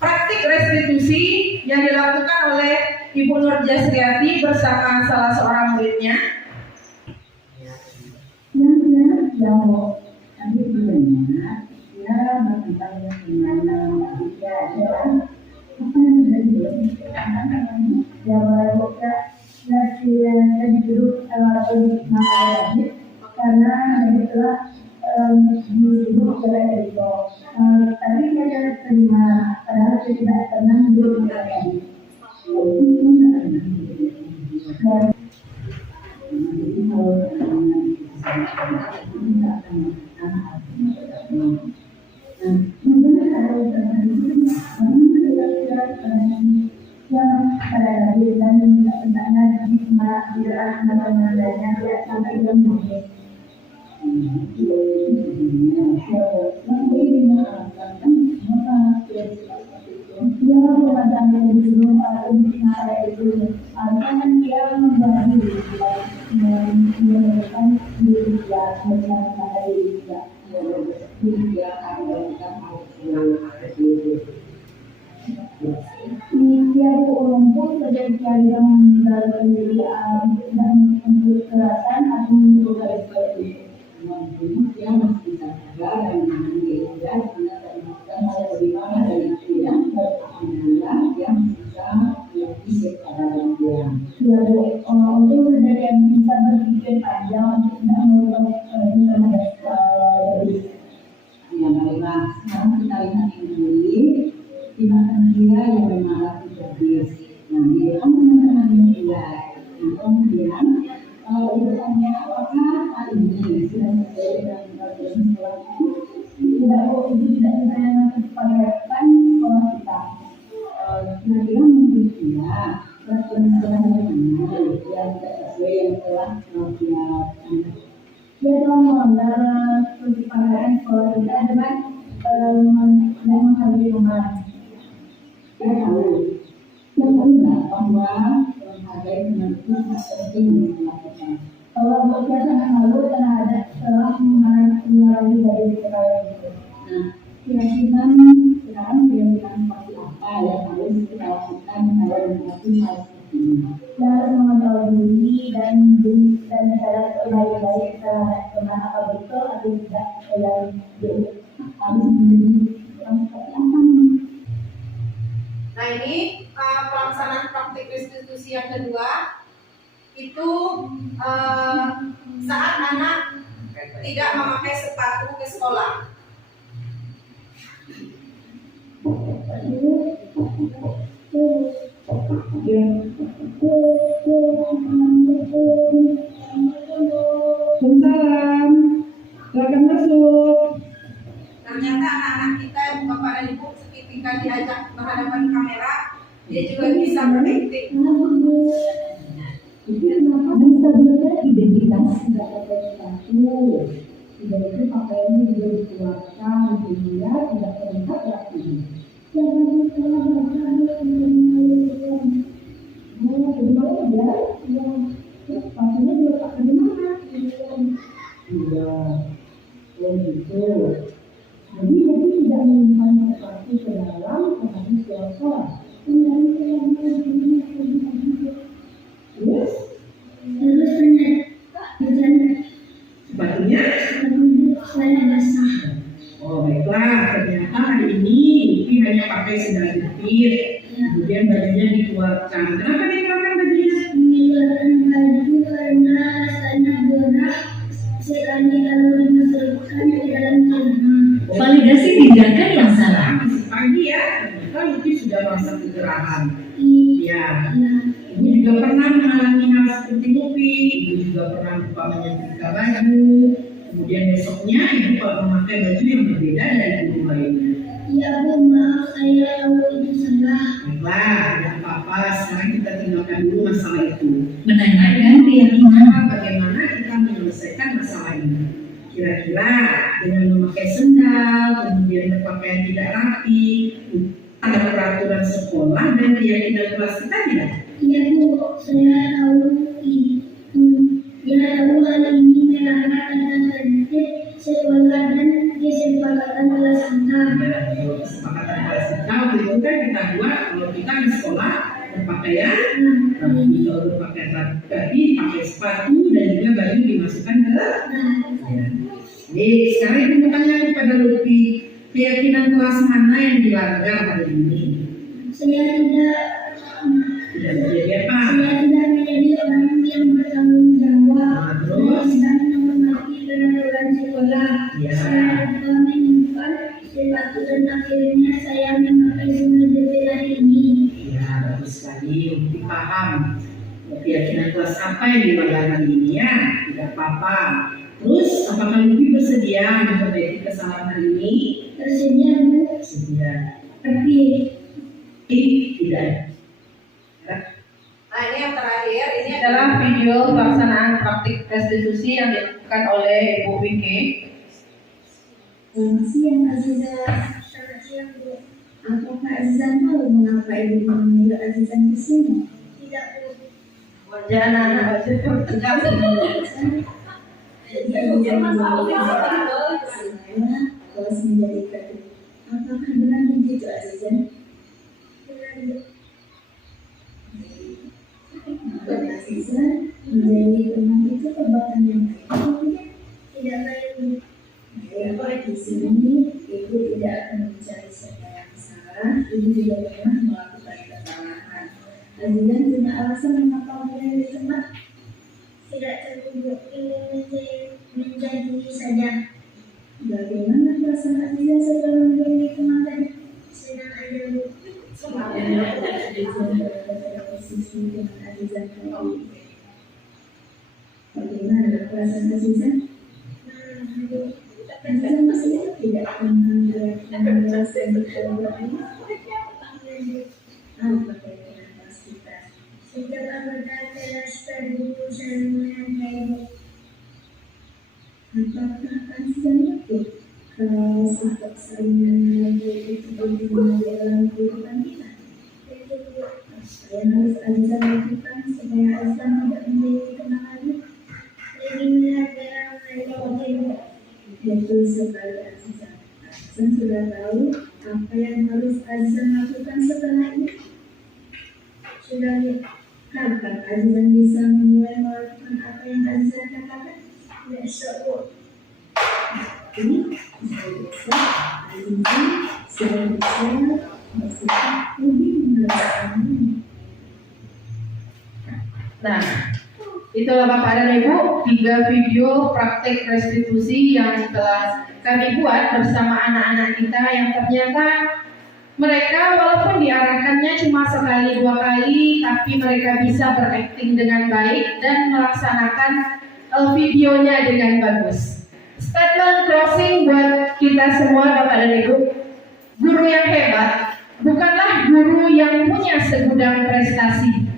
praktik restitusi yang dilakukan oleh Ibu Nur Jasriati bersama salah seorang muridnya. Yang tadi sebenarnya dia tentang bagaimana dia adalah apa yang menjadi yang mereka jadi dulu lagi karena itulah dulu secara itu tapi dia terima padahal dia tidak pernah dulu lagi. menghargai teman. Kita tahu nggak bahwa menghargai teman itu sangat penting dilakukan. Kalau kita sangat malu terhadap setelah mengalami dari kekayaan itu. Nah, keyakinan sekarang keyakinan seperti apa yang harus kita lakukan dalam menghadapi hal seperti ini? Kita harus mengetahui diri dan cara baik-baik terhadap teman apa betul atau tidak yang harus menjadi orang seperti apa. Nah ini pelaksanaan praktik restitusi yang kedua itu saat anak tidak memakai sepatu ke sekolah. Salam, silakan masuk. Ternyata anak-anak kita, Bapak dan Ibu, ketika diajak berhadapan kamera, dia juga bisa berakting. Menstabilkan identitas tidak pakai sepatu. Tidak itu pakaiannya juga dikeluarkan sehingga tidak terlihat rapi. Jangan salah bagaimana ya? Sepatunya diletakkan di mana? Tidak. Begitu. Jadi tidak menyimpan sepatu ke dalam tetapi keluar sholat. Terus Sepatunya? saya basah. Oh baiklah, ternyata hari ini Luffy hanya pakai sendal jepit, kemudian bajunya dikeluarkan. Kenapa dikeluarkan bajunya? Mengeluarkan baju karena rasanya berat sekali lalu dimasukkan ke dalam celana. Validasi tindakan yang salah. Pagi ya, ternyata Luffy sudah merasa kegerahan. Ya, Ya, Ibu juga pernah mengalami hal seperti Luffy. Ibu juga pernah lupa menyetrika baju. Kemudian besoknya Ibu kalau memakai baju yang berbeda dari ibu lainnya. ya Bu, maaf saya tahu itu salah. Baiklah, tidak apa-apa. Sekarang kita tinggalkan dulu masalah itu. Menanyakan keyakinan. Bagaimana kita menyelesaikan masalah ini? Kira-kira dengan memakai sendal, kemudian berpakaian tidak rapi, ada peraturan sekolah dan keyakinan kelas kita tidak? Ya Bu, saya tahu hal ini melanggar tata tertib sekolah dan kesepakatan kelas kita. Ya, kalau kesepakatan kelas kita waktu itu kan kita buat kalau kita di sekolah berpakaian rapi, kalau berpakaian rapi pakai sepatu dan juga baju dimasukkan ke ya. Jadi sekarang ibu bertanya kepada Luffy, keyakinan kelas mana yang dilanggar hari ini? Saya tidak Tidak menjadi apa? Saya tidak menjadi orang yang bertanggung jawab. Terus? Saya menghormati peraturan sekolah. Ya. Saya lupa menyimpan sepatu dan akhirnya saya memakai sendal jepit hari ini. Ya, bagus sekali. Luffy paham keyakinan kelas apa yang dilanggar hari ini ya? Tidak apa-apa. Terus, apakah Luffy bersedia memperbaiki kesalahan hari ini? Tersedia Bu, Bersedia. tapi Tidak. Nah ini yang terakhir, ini adalah video pelaksanaan praktik restitusi yang dilakukan oleh Ibu Wiki. selamat siang Azizah. Selamat siang Bu. Apakah Azizah tahu mengapa Ibu memanggil Azizah ke sini? Tidak Bu. Wajah anak-anak wajah tegas. Jadi Ibu saya terus menjadi ketua. Apakah benar begitu Azizah? Benar Bu. Azizah menjadi teman itu perbuatan yang baik atau tidak? Tidak baik Bu. Baik, di sini Ibu tidak akan mencari siapa yang salah. Ibu juga pernah melakukan kesalahan. Azizah punya alasan mengapa menjadi teman? Tidak tahu Bu, ingin menjadi saja. Bagaimana perasaan Azizah setelah menjadi teman tadi? Senang aja Bu. Posisi dengan Azizah tadi. Bagaimana perasaan Azizah? Azizah masih tidak menjelaskan betul-betul. Apa kira-kira kelas kita? Sejak anggota kelas terdulu saya menghargai. Apakah Azizah ngerti Terus untuk saling menjaga itu bagaimana dalam kehidupan kita. Apa yang harus Azizah lakukan supaya Azizah tidak menjadi kenangan yaitu sebagai Azizah. Azizah sudah tahu apa yang harus Azizah lakukan setelah ini. Sudah kapan Azizah bisa memulai melakukan apa yang Azizah katakan? Besok. Ini bisa Azizah sudah bisa bersikap lebih mengerjakan. Nah, itulah Bapak dan Ibu 3 video praktek restitusi yang telah kami buat bersama anak-anak kita yang ternyata mereka walaupun diarahkannya cuma sekali 2 kali, tapi mereka bisa berakting dengan baik dan melaksanakan videonya dengan bagus. Statement closing buat kita semua Bapak dan Ibu, guru yang hebat bukanlah guru yang punya segudang prestasi,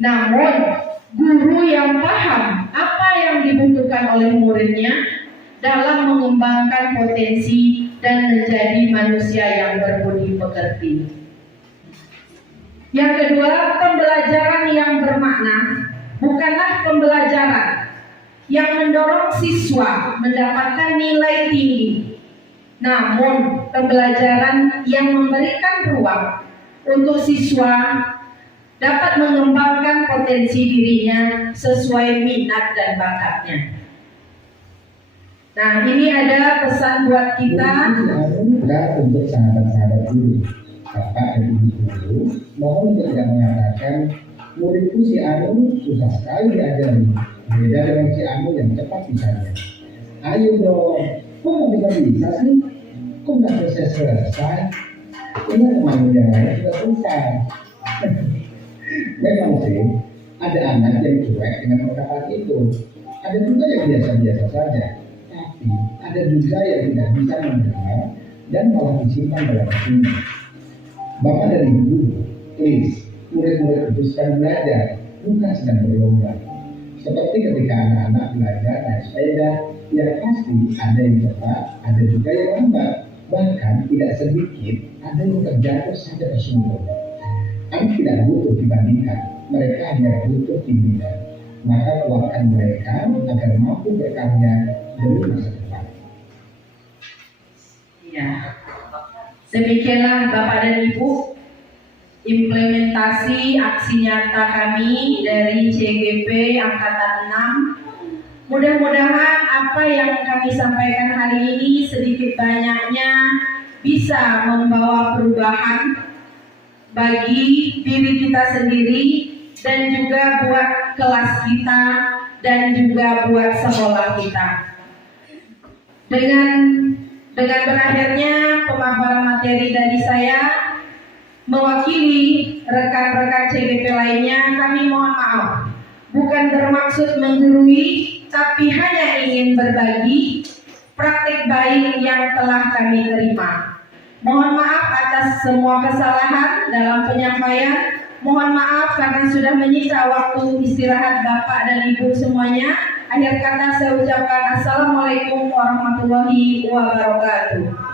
namun guru yang paham apa yang dibutuhkan oleh muridnya dalam mengembangkan potensi dan menjadi manusia yang berbudi pekerti. Yang kedua, pembelajaran yang bermakna bukanlah pembelajaran yang mendorong siswa mendapatkan nilai tinggi, namun pembelajaran yang memberikan ruang untuk siswa dapat mengembangkan potensi dirinya sesuai minat dan bakatnya. Nah, ini ada pesan buat kita. Dan untuk sahabat-sahabat guru, Bapak dan Ibu guru, mohon tidak mengatakan muridku si Anu susah sekali diajari, beda dengan si Anu yang cepat bisanya. Ayo dong, kok nggak bisa sih? Kok nggak selesai? Ini teman yang lain sudah selesai. Memang sih, ada anak yang cuek dengan perkataan itu. Ada juga yang biasa-biasa saja. Tapi ada juga yang tidak bisa mendengar dan malah disimpan dalam hatinya. Bapak dan Ibu, please, murid-murid itu sedang belajar, bukan sedang berlomba. Seperti ketika anak-anak belajar naik sepeda, ya pasti ada yang cepat, ada juga yang lambat. Bahkan tidak sedikit ada yang terjatuh sampai tersungkur. Anak tidak butuh dibandingkan, mereka hanya butuh bimbingan. Maka kuatkan mereka agar mampu berkarya demi masa depan. Ya, demikianlah Bapak dan Ibu implementasi aksi nyata kami dari CGP Angkatan 6. Mudah-mudahan apa yang kami sampaikan hari ini sedikit banyaknya bisa membawa perubahan bagi diri kita sendiri dan juga buat kelas kita dan juga buat sekolah kita. Dengan berakhirnya pemaparan materi dari saya, mewakili rekan-rekan CGP lainnya, kami mohon maaf. Bukan bermaksud menggurui, tapi hanya ingin berbagi praktik baik yang telah kami terima. Mohon maaf atas semua kesalahan dalam penyampaian. Mohon maaf karena sudah menyita waktu istirahat Bapak dan Ibu semuanya. Akhir kata saya ucapkan Assalamualaikum warahmatullahi wabarakatuh.